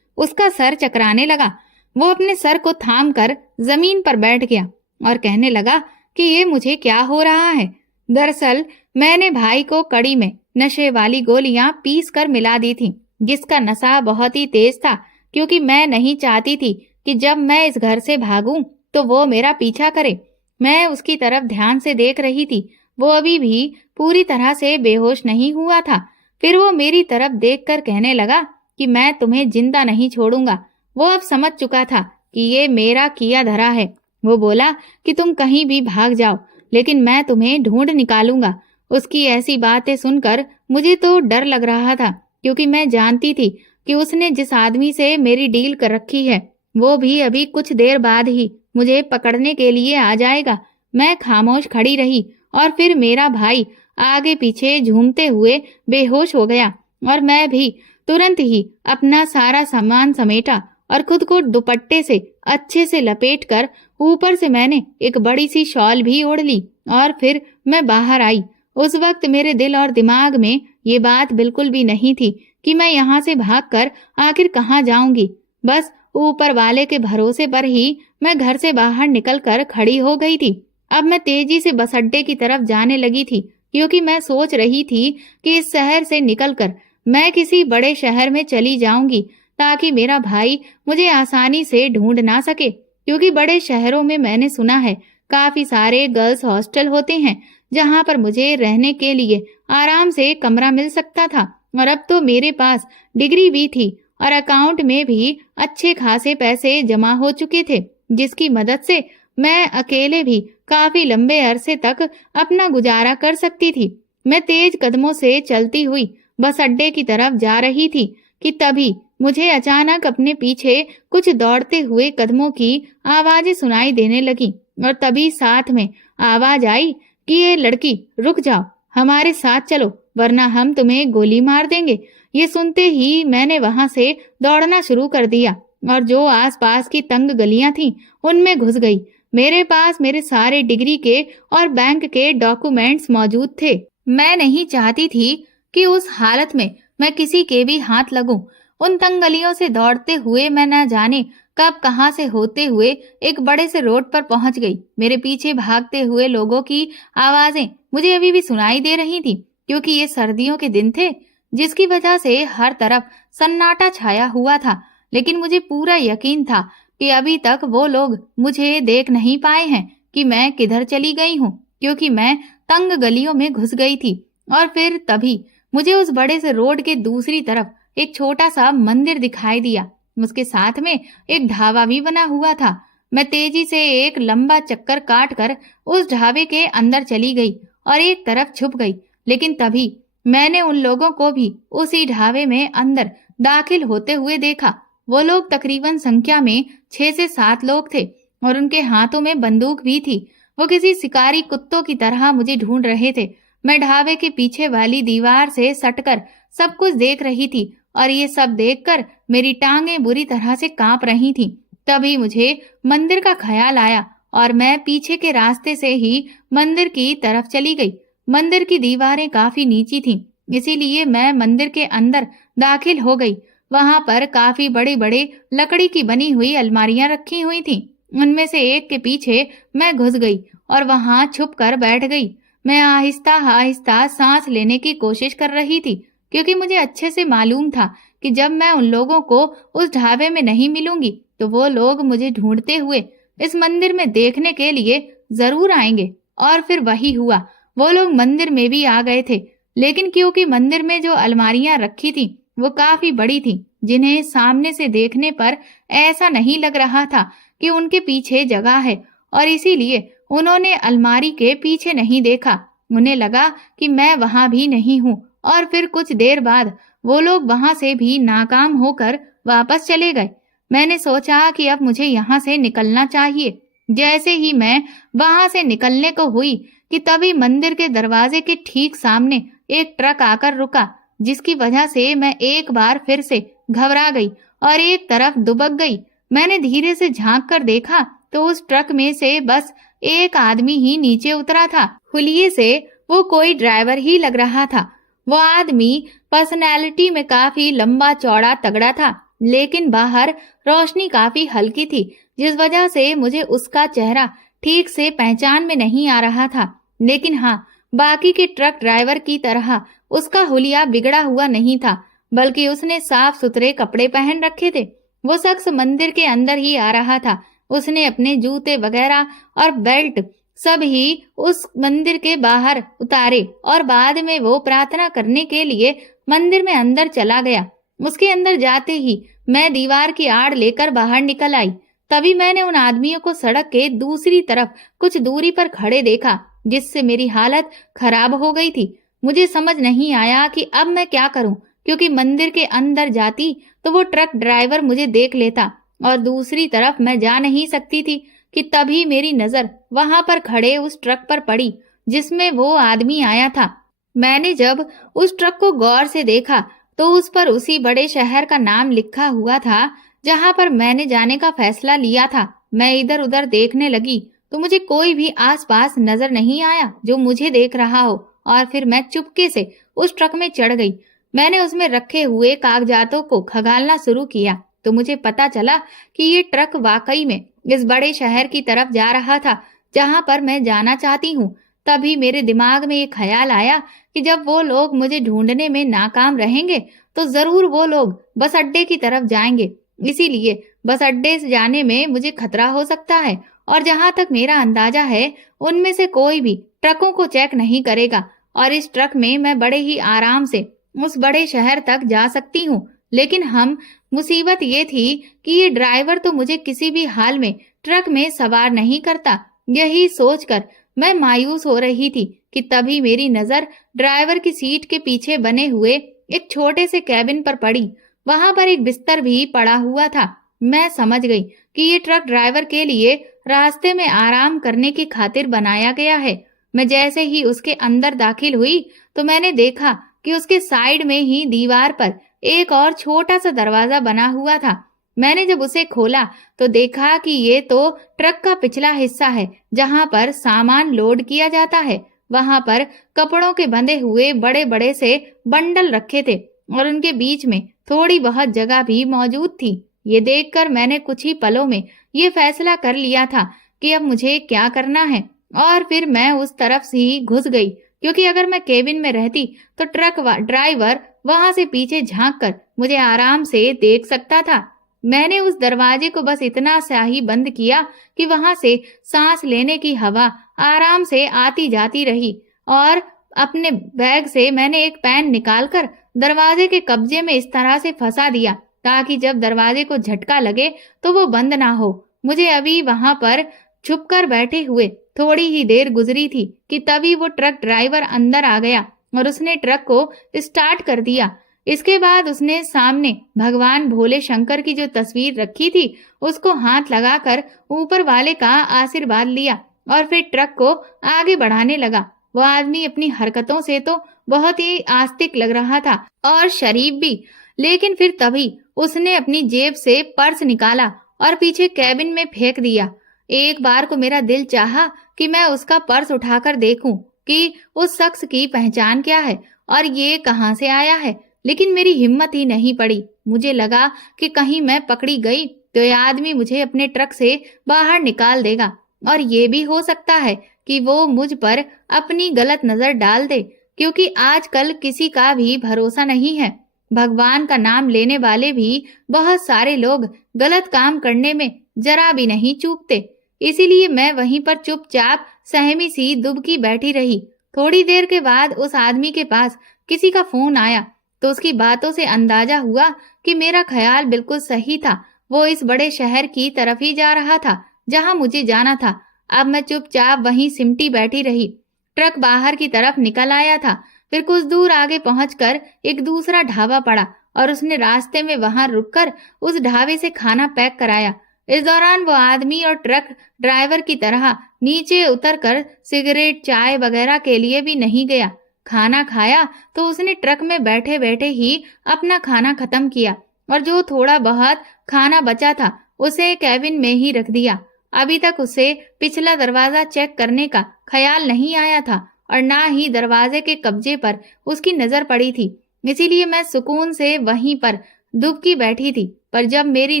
उसका सर चकराने लगा। वो अपने सर को थाम कर जमीन पर बैठ गया और कहने लगा कि ये मुझे क्या हो रहा है। दरअसल मैंने भाई को कड़ी में नशे वाली गोलियां पीस कर मिला दी थी, जिसका नशा बहुत ही तेज था, क्योंकि मैं नहीं चाहती थी कि जब मैं इस घर से भागूं तो वो मेरा पीछा करे। मैं उसकी तरफ ध्यान से देख रही थी। वो अभी भी पूरी तरह से बेहोश नहीं हुआ था। फिर वो मेरी तरफ देखकर कहने लगा कि मैं तुम्हें जिंदा नहीं छोड़ूंगा। वो अब समझ चुका था कि ये मेरा किया धरा है। वो बोला कि तुम कहीं भी भाग जाओ, लेकिन मैं तुम्हें ढूंढ निकालूंगा। उसकी ऐसी बातें सुनकर मुझे तो डर लग रहा था, क्योंकि मैं जानती थी कि उसने जिस आदमी से मेरी डील कर रखी है वो भी अभी कुछ देर बाद ही मुझे पकड़ने के लिए आ जाएगा। मैं खामोश खड़ी रही और फिर मेरा भाई आगे पीछे झूमते हुए बेहोश हो गया और मैं भी तुरंत ही अपना सारा सामान समेटा और खुद को दुपट्टे से अच्छे से लपेटकर ऊपर से मैंने एक बड़ी सी शॉल भी ओढ़ ली और फिर मैं बाहर आई। उस वक्त मेरे दिल और दिमाग में ये बात बिल्कुल भी नहीं थी कि मैं यहाँ से भागकर आखिर कहाँ जाऊंगी। बस ऊपर वाले के भरोसे पर ही मैं घर से बाहर निकलकर खड़ी हो गई थी। अब मैं तेजी से बस अड्डे की तरफ जाने लगी थी, क्योंकि मैं सोच रही थी कि इस शहर से निकलकर मैं किसी बड़े शहर में चली जाऊंगी, ताकि मेरा भाई मुझे आसानी से ढूंढ ना सके। क्योंकि बड़े शहरों में मैंने सुना है काफी सारे गर्ल्स हॉस्टल होते हैं, जहां पर मुझे रहने के लिए आराम से कमरा मिल सकता था। और अब तो मेरे पास डिग्री भी थी और अकाउंट में भी अच्छे खासे पैसे जमा हो चुके थे, जिसकी मदद से मैं अकेले भी काफी लंबे अरसे तक अपना गुजारा कर सकती थी। मैं तेज कदमों से चलती हुई बस अड्डे की तरफ जा रही थी कि तभी मुझे अचानक अपने पीछे कुछ दौड़ते हुए कदमों की आवाजें सुनाई देने लगी और तभी साथ में आवाज आई कि ये लड़की रुक जाओ, हमारे साथ चलो, वरना हम तुम्हें गोली मार देंगे। ये सुनते ही मैंने वहां से दौड़ना शुरू कर दिया और जो आसपास की तंग गलियां थीं उनमें घुस गई। मेरे पास मेरे सारे डिग्री के और बैंक के डॉक्यूमेंट्स मौजूद थे। मैं नहीं चाहती थी कि उस हालत में मैं किसी के भी हाथ लगूं। उन तंग गलियों से दौड़ते हुए मैं न जाने कब कहां से होते हुए एक बड़े से रोड पर पहुंच गई। मेरे पीछे भागते हुए लोगों की आवाजें मुझे अभी भी सुनाई दे रही थी, क्योंकि ये सर्दियों के दिन थे, जिसकी वजह से हर तरफ सन्नाटा छाया हुआ था। लेकिन मुझे पूरा यकीन था कि अभी तक वो लोग मुझे देख नहीं पाए हैं कि मैं किधर चली गई हूँ, क्योंकि मैं तंग गलियों में घुस गई थी। और फिर तभी मुझे उस बड़े से रोड के दूसरी तरफ एक छोटा सा मंदिर दिखाई दिया। उसके साथ में एक ढाबा भी बना हुआ था। मैं तेजी से एक लंबा चक्कर काट कर उस ढाबे के अंदर चली गई और एक तरफ छुप गई। लेकिन तभी मैंने उन लोगों को भी उसी ढाबे में अंदर दाखिल होते हुए देखा। वो लोग तकरीबन संख्या में 6 से 7 लोग थे और उनके हाथों में बंदूक भी थी। वो किसी शिकारी कुत्तों की तरह मुझे ढूंढ रहे थे। मैं ढाबे के पीछे वाली दीवार से सटकर सब कुछ देख रही थी और ये सब देखकर मेरी टांगें बुरी तरह से कांप रही थीं। तभी मुझे मंदिर का ख्याल आया और मैं पीछे के रास्ते से ही मंदिर की तरफ चली गई। मंदिर की दीवारें काफी नीची थीं, इसीलिए मैं मंदिर के अंदर दाखिल हो गई। वहां पर काफी बड़े बड़े लकड़ी की बनी हुई अलमारियां रखी हुई थीं। उनमें से एक के पीछे मैं घुस गई और वहां छुप कर बैठ गई। मैं आहिस्ता आहिस्ता सांस लेने की कोशिश कर रही थी, क्योंकि मुझे अच्छे से मालूम था कि जब मैं उन लोगों को उस ढाबे में नहीं मिलूंगी तो वो लोग मुझे ढूंढते हुए इस मंदिर में देखने के लिए जरूर आएंगे। और फिर वही हुआ, वो लोग मंदिर में भी आ गए थे। लेकिन क्योंकि मंदिर में जो अलमारियां रखी थी वो काफी बड़ी थी, जिन्हें सामने से देखने पर ऐसा नहीं लग रहा था कि उनके पीछे जगह है, और इसीलिए उन्होंने अलमारी के पीछे नहीं देखा। उन्हें लगा कि मैं वहां भी नहीं हूँ। और फिर कुछ देर बाद वो लोग वहां से भी नाकाम होकर वापस चले गए। मैंने सोचा कि अब मुझे यहाँ से निकलना चाहिए। जैसे ही मैं वहां से निकलने को हुई कि तभी मंदिर के दरवाजे के ठीक सामने एक ट्रक आकर रुका, जिसकी वजह से मैं एक बार फिर से घबरा गई और एक तरफ दुबक गई। मैंने धीरे से झांक कर देखा तो उस ट्रक में से बस एक आदमी ही नीचे उतरा था। हुलिये से वो कोई ड्राइवर ही लग रहा था। वो आदमी पर्सनैलिटी में काफी लंबा चौड़ा तगड़ा था, लेकिन बाहर रोशनी काफी हल्की थी, जिस वजह से मुझे उसका चेहरा ठीक से पहचान में नहीं आ रहा था। लेकिन हाँ, बाकी के ट्रक ड्राइवर की तरह उसका हुलिया बिगड़ा हुआ नहीं था, बल्कि उसने साफ सुथरे कपड़े पहन रखे थे। वो शख्स मंदिर के अंदर ही आ रहा था। उसने अपने जूते वगैरह और बेल्ट सब ही उस मंदिर के बाहर उतारे और बाद में वो प्रार्थना करने के लिए मंदिर में अंदर चला गया। उसके अंदर जाते ही मैं दीवार की आड़ लेकर बाहर निकल आई। तभी मैंने उन आदमियों को सड़क के दूसरी तरफ कुछ दूरी पर खड़े देखा, जिससे मेरी हालत खराब हो गई थी। मुझे समझ नहीं आया कि अब मैं क्या करूं, क्योंकि मंदिर के अंदर जाती तो वो ट्रक ड्राइवर मुझे देख लेता और दूसरी तरफ मैं जा नहीं सकती थी कि तभी मेरी नजर वहां पर खड़े उस ट्रक पर पड़ी जिसमें वो आदमी आया था। मैंने जब उस ट्रक को गौर से देखा तो उस पर उसी बड़े शहर का नाम लिखा हुआ था जहां पर मैंने जाने का फैसला लिया था। मैं इधर उधर देखने लगी तो मुझे कोई भी आसपास नजर नहीं आया जो मुझे देख रहा हो, और फिर मैं चुपके से उस ट्रक में चढ़ गई। मैंने उसमें रखे हुए कागजातों को खंगालना शुरू किया तो मुझे पता चला कि ये ट्रक वाकई में इस बड़े शहर की तरफ जा रहा था जहां पर मैं जाना चाहती हूँ। तभी मेरे दिमाग में ये ख्याल आया कि जब वो लोग मुझे ढूंढने में नाकाम रहेंगे तो जरूर वो लोग बस अड्डे की तरफ जाएंगे। इसीलिए बस अड्डे से जाने में मुझे खतरा हो सकता है, और जहां तक मेरा अंदाजा है उनमें से कोई भी ट्रकों को चेक नहीं करेगा और इस ट्रक में मैं बड़े ही आराम से उस बड़े शहर तक जा सकती हूँ। लेकिन मुसीबत ये थी कि ये ड्राइवर तो मुझे किसी भी हाल में ट्रक में सवार नहीं करता। यही सोचकर मैं मायूस हो रही थी कि तभी मेरी नजर ड्राइवर की सीट के पीछे बने हुए एक छोटे से कैबिन पर पड़ी। वहां पर एक बिस्तर भी पड़ा हुआ था। मैं समझ गई कि ये ट्रक ड्राइवर के लिए रास्ते में आराम करने की खातिर बनाया गया है। मैं जैसे ही उसके अंदर दाखिल हुई तो मैंने देखा कि उसके साइड में ही दीवार पर एक और छोटा सा दरवाजा बना हुआ था। मैंने जब उसे खोला तो देखा कि ये तो ट्रक का पिछला हिस्सा है जहां पर सामान लोड किया जाता है। वहां पर कपड़ों के बंधे हुए बड़े बड़े से बंडल रखे थे और उनके बीच में थोड़ी बहुत जगह भी मौजूद थी। ये देखकर मैंने कुछ ही पलों में ये फैसला कर लिया था कि अब मुझे क्या करना है, और फिर मैं उस तरफ से ही घुस गई, क्योंकि अगर मैं केबिन में रहती तो ट्रक ड्राइवर वहां से पीछे झांक कर मुझे आराम से देख सकता था। मैंने उस दरवाजे को बस इतना सा ही बंद किया कि वहां से सांस लेने की हवा आराम से आती जाती रही, और अपने बैग से मैंने एक पेन निकालकर दरवाजे के कब्जे में इस तरह से फंसा दिया ताकि जब दरवाजे को झटका लगे तो वो बंद ना हो। मुझे अभी वहां पर छुपकर बैठे हुए थोड़ी ही देर गुजरी थी कि तभी वो ट्रक ड्राइवर अंदर आ गया और उसने ट्रक को स्टार्ट कर दिया। इसके बाद उसने सामने भगवान भोले शंकर की जो तस्वीर रखी थी उसको हाथ लगाकर ऊपर वाले का आशीर्वाद लिया और फिर ट्रक को आगे बढ़ाने लगा। वो आदमी अपनी हरकतों से तो बहुत ही आस्तिक लग रहा था और शरीफ भी, लेकिन फिर तभी उसने अपनी जेब से पर्स निकाला और पीछे कैबिन में फेंक दिया। एक बार को मेरा दिल चाहा कि मैं उसका पर्स उठाकर देखूं कि उस शख्स की पहचान क्या है और ये कहां से आया है, लेकिन मेरी हिम्मत ही नहीं पड़ी। मुझे लगा कि कहीं मैं पकड़ी गई तो ये आदमी मुझे अपने ट्रक से बाहर निकाल देगा, और ये भी हो सकता है कि वो मुझ पर अपनी गलत नजर डाल दे, क्योंकि आजकल किसी का भी भरोसा नहीं है। भगवान का नाम लेने वाले भी बहुत सारे लोग गलत काम करने में जरा भी नहीं चूकते। इसीलिए मैं वहीं पर चुपचाप सहमी सी दुबकी बैठी रही। थोड़ी देर के बाद उस आदमी के पास किसी का फोन आया तो उसकी बातों से अंदाजा हुआ कि मेरा ख्याल बिल्कुल सही था। वो इस बड़े शहर की तरफ ही जा रहा था जहां मुझे जाना था। अब मैं चुपचाप वहीं सिमटी बैठी रही। ट्रक बाहर की तरफ निकल आया था। फिर कुछ दूर आगे पहुंचकर एक दूसरा ढाबा पड़ा और उसने रास्ते में वहां रुककर उस ढाबे से खाना पैक कराया। इस दौरान वो आदमी और ट्रक ड्राइवर की तरह नीचे उतरकर सिगरेट चाय वगैरह के लिए भी नहीं गया। खाना खाया तो उसने ट्रक में बैठे बैठे ही अपना खाना खत्म किया और जो थोड़ा बहुत खाना बचा था उसे कैबिन में ही रख दिया। अभी तक उसे पिछला दरवाजा चेक करने का ख्याल नहीं आया था और ना ही दरवाजे के कब्जे पर उसकी नजर पड़ी थी। इसीलिए मैं सुकून से वहीं पर दुबकी बैठी थी। पर जब मेरी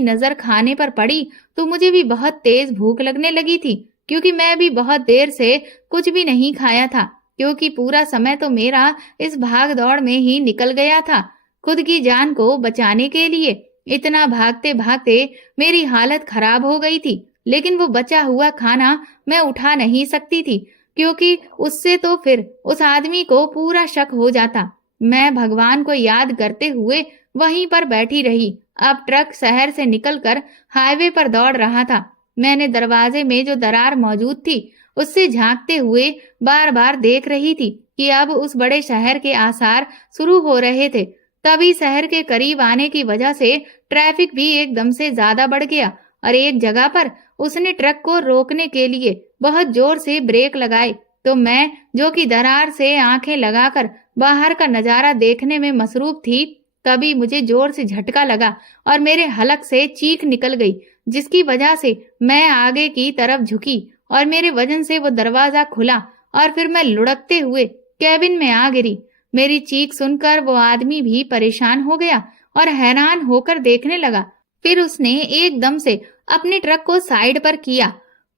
नजर खाने पर पड़ी तो मुझे भी बहुत तेज भूख लगने लगी थी, क्योंकि मैं भी बहुत देर से कुछ भी नहीं खाया था, क्योंकि पूरा समय तो मेरा इस भाग दौड़ में ही निकल गया था। खुद की जान को बचाने के लिए इतना भागते भागते मेरी हालत खराब हो गई थी। लेकिन वो बचा हुआ खाना मैं उठा नहीं सकती थी, क्योंकि उससे तो फिर उस आदमी को पूरा शक हो जाता। मैं भगवान को याद करते हुए वहीं पर बैठी रही। अब ट्रक शहर से निकलकर हाईवे पर दौड़ रहा था। मैंने दरवाजे में जो दरार मौजूद थी उससे झांकते हुए बार बार देख रही थी कि अब उस बड़े शहर के आसार शुरू हो रहे थे। तभी शहर के करीब आने की वजह से ट्रैफिक भी एकदम से ज्यादा बढ़ गया और एक जगह पर उसने ट्रक को रोकने के लिए बहुत जोर से ब्रेक लगाए। तो मैं, जो कि दरार से आंखें लगाकर बाहर का नजारा देखने में मसरूफ थी, तभी मुझे जोर से झटका लगा और मेरे हलक से चीख निकल गई, जिसकी वजह से मैं आगे की तरफ झुकी और मेरे वजन से वो दरवाजा खुला और फिर मैं लुढ़कते हुए कैबिन में आ गिरी। मेरी चीख सुनकर वो आदमी भी परेशान हो गया और हैरान होकर देखने लगा। फिर उसने एकदम से अपने ट्रक को साइड पर किया,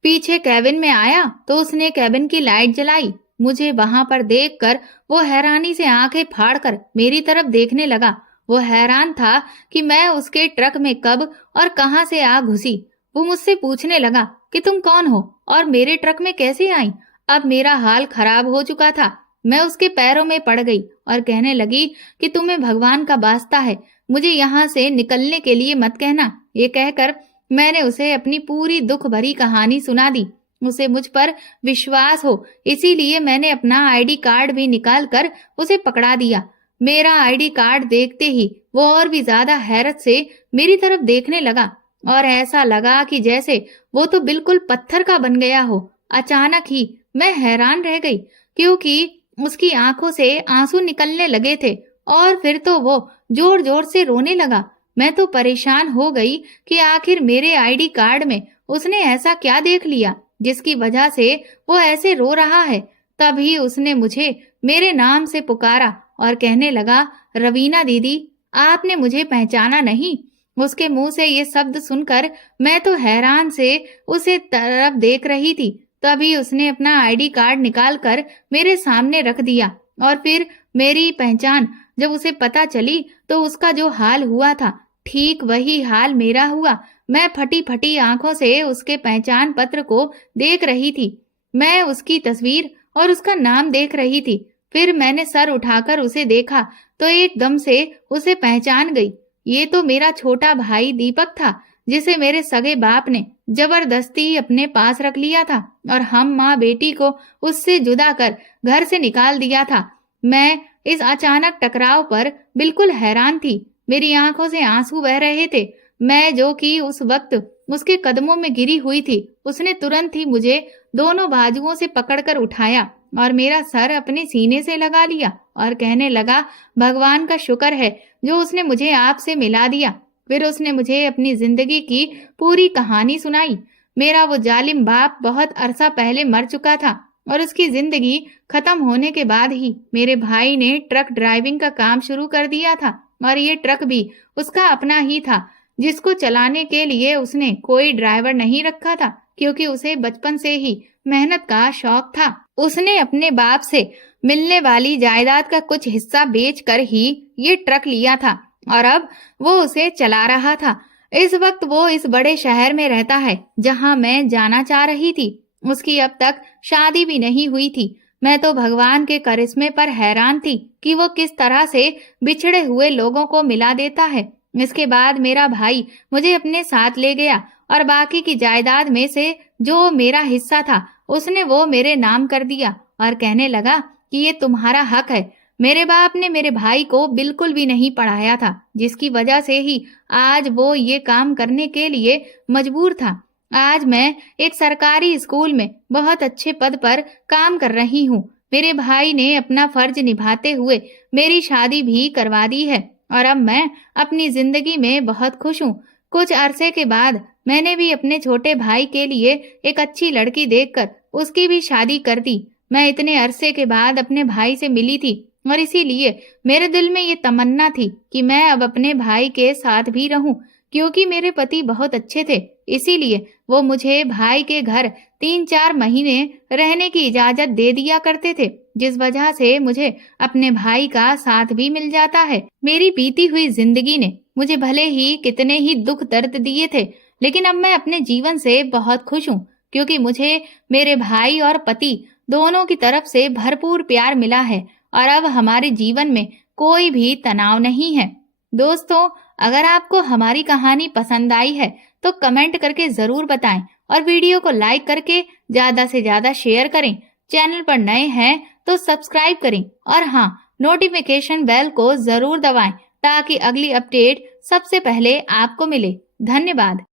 पीछे कैबिन में आया तो उसने कैबिन की लाइट जलाई। मुझे वहां पर देखकर वो हैरानी से आंखें फाड़कर मेरी तरफ देखने लगा। वो हैरान था कि मैं उसके ट्रक में कब और कहां से आ घुसी। वो मुझसे पूछने लगा कि तुम कौन हो और मेरे ट्रक में कैसे आई। अब मेरा हाल खराब हो चुका था। मैं उसके पैरों में पड़ गई और कहने लगी कि तुम्हें भगवान का वास्ता है, मुझे यहाँ से निकलने के लिए मत कहना। ये कहकर मैंने उसे अपनी पूरी दुख भरी कहानी सुना दी। उसे मुझ पर विश्वास हो, इसीलिए मैंने अपना आईडी कार्ड भी निकाल कर उसे पकड़ा दिया। मेरा आईडी कार्ड देखते ही वो और भी ज्यादा हैरत से मेरी तरफ देखने लगा और ऐसा लगा कि जैसे वो तो बिल्कुल पत्थर का बन गया हो। अचानक ही मैं हैरान रह गई, क्योंकि उसकी आंखों से आंसू निकलने लगे थे और फिर तो वो जोर जोर से रोने लगा। मैं तो परेशान हो गई कि आखिर मेरे आईडी कार्ड में उसने ऐसा क्या देख लिया जिसकी वजह से वो ऐसे रो रहा है। तभी उसने मुझे मेरे नाम से पुकारा और कहने लगा, रवीना दीदी, आपने मुझे पहचाना नहीं। उसके मुंह से ये शब्द सुनकर मैं तो हैरान से उसे तरफ देख रही थी। तभी उसने अपना आईडी कार्ड निकालकर मेरे सामने रख दिया और फिर मेरी पहचान जब उसे पता चली तो उसका जो हाल हुआ था ठीक वही हाल मेरा हुआ। मैं फटी फटी आंखों से उसके पहचान पत्र को देख रही थी। मैं उसकी तस्वीर और उसका नाम देख रही थी। फिर मैंने सर उठाकर उसे देखा तो एकदम से उसे पहचान गई। ये तो मेरा छोटा भाई दीपक था, जिसे मेरे सगे बाप ने जबरदस्ती अपने पास रख लिया था और हम माँ बेटी को उससे जुदा कर घर से निकाल दिया था। मैं इस अचानक टकराव पर बिल्कुल हैरान थी। मेरी आंखों से आंसू बह रहे थे। मैं, जो कि उस वक्त उसके कदमों में गिरी हुई थी, उसने तुरंत ही मुझे दोनों बाजुओं से पकड़कर उठाया और मेरा सर अपने सीने से लगा लिया और कहने लगा, भगवान का शुक्र है जो उसने मुझे आपसे मिला दिया। फिर उसने मुझे अपनी जिंदगी की पूरी कहानी सुनाई। मेरा वो जालिम बाप बहुत अरसा पहले मर चुका था और उसकी जिंदगी खत्म होने के बाद ही मेरे भाई ने ट्रक ड्राइविंग का काम शुरू कर दिया था और ये ट्रक भी उसका अपना ही था, जिसको चलाने के लिए उसने कोई ड्राइवर नहीं रखा था, क्योंकि उसे बचपन से ही मेहनत का शौक था। उसने अपने बाप से मिलने वाली जायदाद का कुछ हिस्सा बेचकर ही ये ट्रक लिया था और अब वो उसे चला रहा था। इस वक्त वो इस बड़े शहर में रहता है जहां मैं जाना चाह रही थी। उसकी अब तक शादी भी नहीं हुई थी। मैं तो भगवान के करिश्मे पर हैरान थी कि वो किस तरह से बिछड़े हुए लोगों को मिला देता है। इसके बाद मेरा भाई मुझे अपने साथ ले गया और बाकी की जायदाद में से जो मेरा हिस्सा था उसने वो मेरे नाम कर दिया और कहने लगा कि ये तुम्हारा हक है। मेरे बाप ने मेरे भाई को बिल्कुल भी नहीं पढ़ाया था, जिसकी वजह से ही आज वो ये काम करने के लिए मजबूर था। आज मैं एक सरकारी स्कूल में बहुत अच्छे पद पर काम कर रही हूँ। मेरे भाई ने अपना फर्ज निभाते हुए मेरी शादी भी करवा दी है और अब मैं अपनी जिंदगी में बहुत खुश हूँ। कुछ अरसे के बाद मैंने भी अपने छोटे भाई के लिए एक अच्छी लड़की देखकर उसकी भी शादी कर दी। मैं इतने अरसे के बाद अपने भाई से मिली थी और इसीलिए मेरे दिल में ये तमन्ना थी कि मैं अब अपने भाई के साथ भी रहूं, क्योंकि मेरे पति बहुत अच्छे थे। इसीलिए वो मुझे भाई के घर 3-4 महीने रहने की इजाजत दे दिया करते थे, जिस वजह से मुझे अपने भाई का साथ भी मिल जाता है। मेरी बीती हुई जिंदगी ने मुझे भले ही कितने ही दुख दर्द दिए थे, लेकिन अब मैं अपने जीवन से बहुत खुश हूँ, क्योंकि मुझे मेरे भाई और पति दोनों की तरफ से भरपूर प्यार मिला है और अब हमारे जीवन में कोई भी तनाव नहीं है। दोस्तों, अगर आपको हमारी कहानी पसंद आई है तो कमेंट करके जरूर बताएं और वीडियो को लाइक करके ज्यादा से ज्यादा शेयर करें। चैनल पर नए हैं तो सब्सक्राइब करें और हाँ, नोटिफिकेशन बेल को जरूर दबाएं ताकि अगली अपडेट सबसे पहले आपको मिले। धन्यवाद।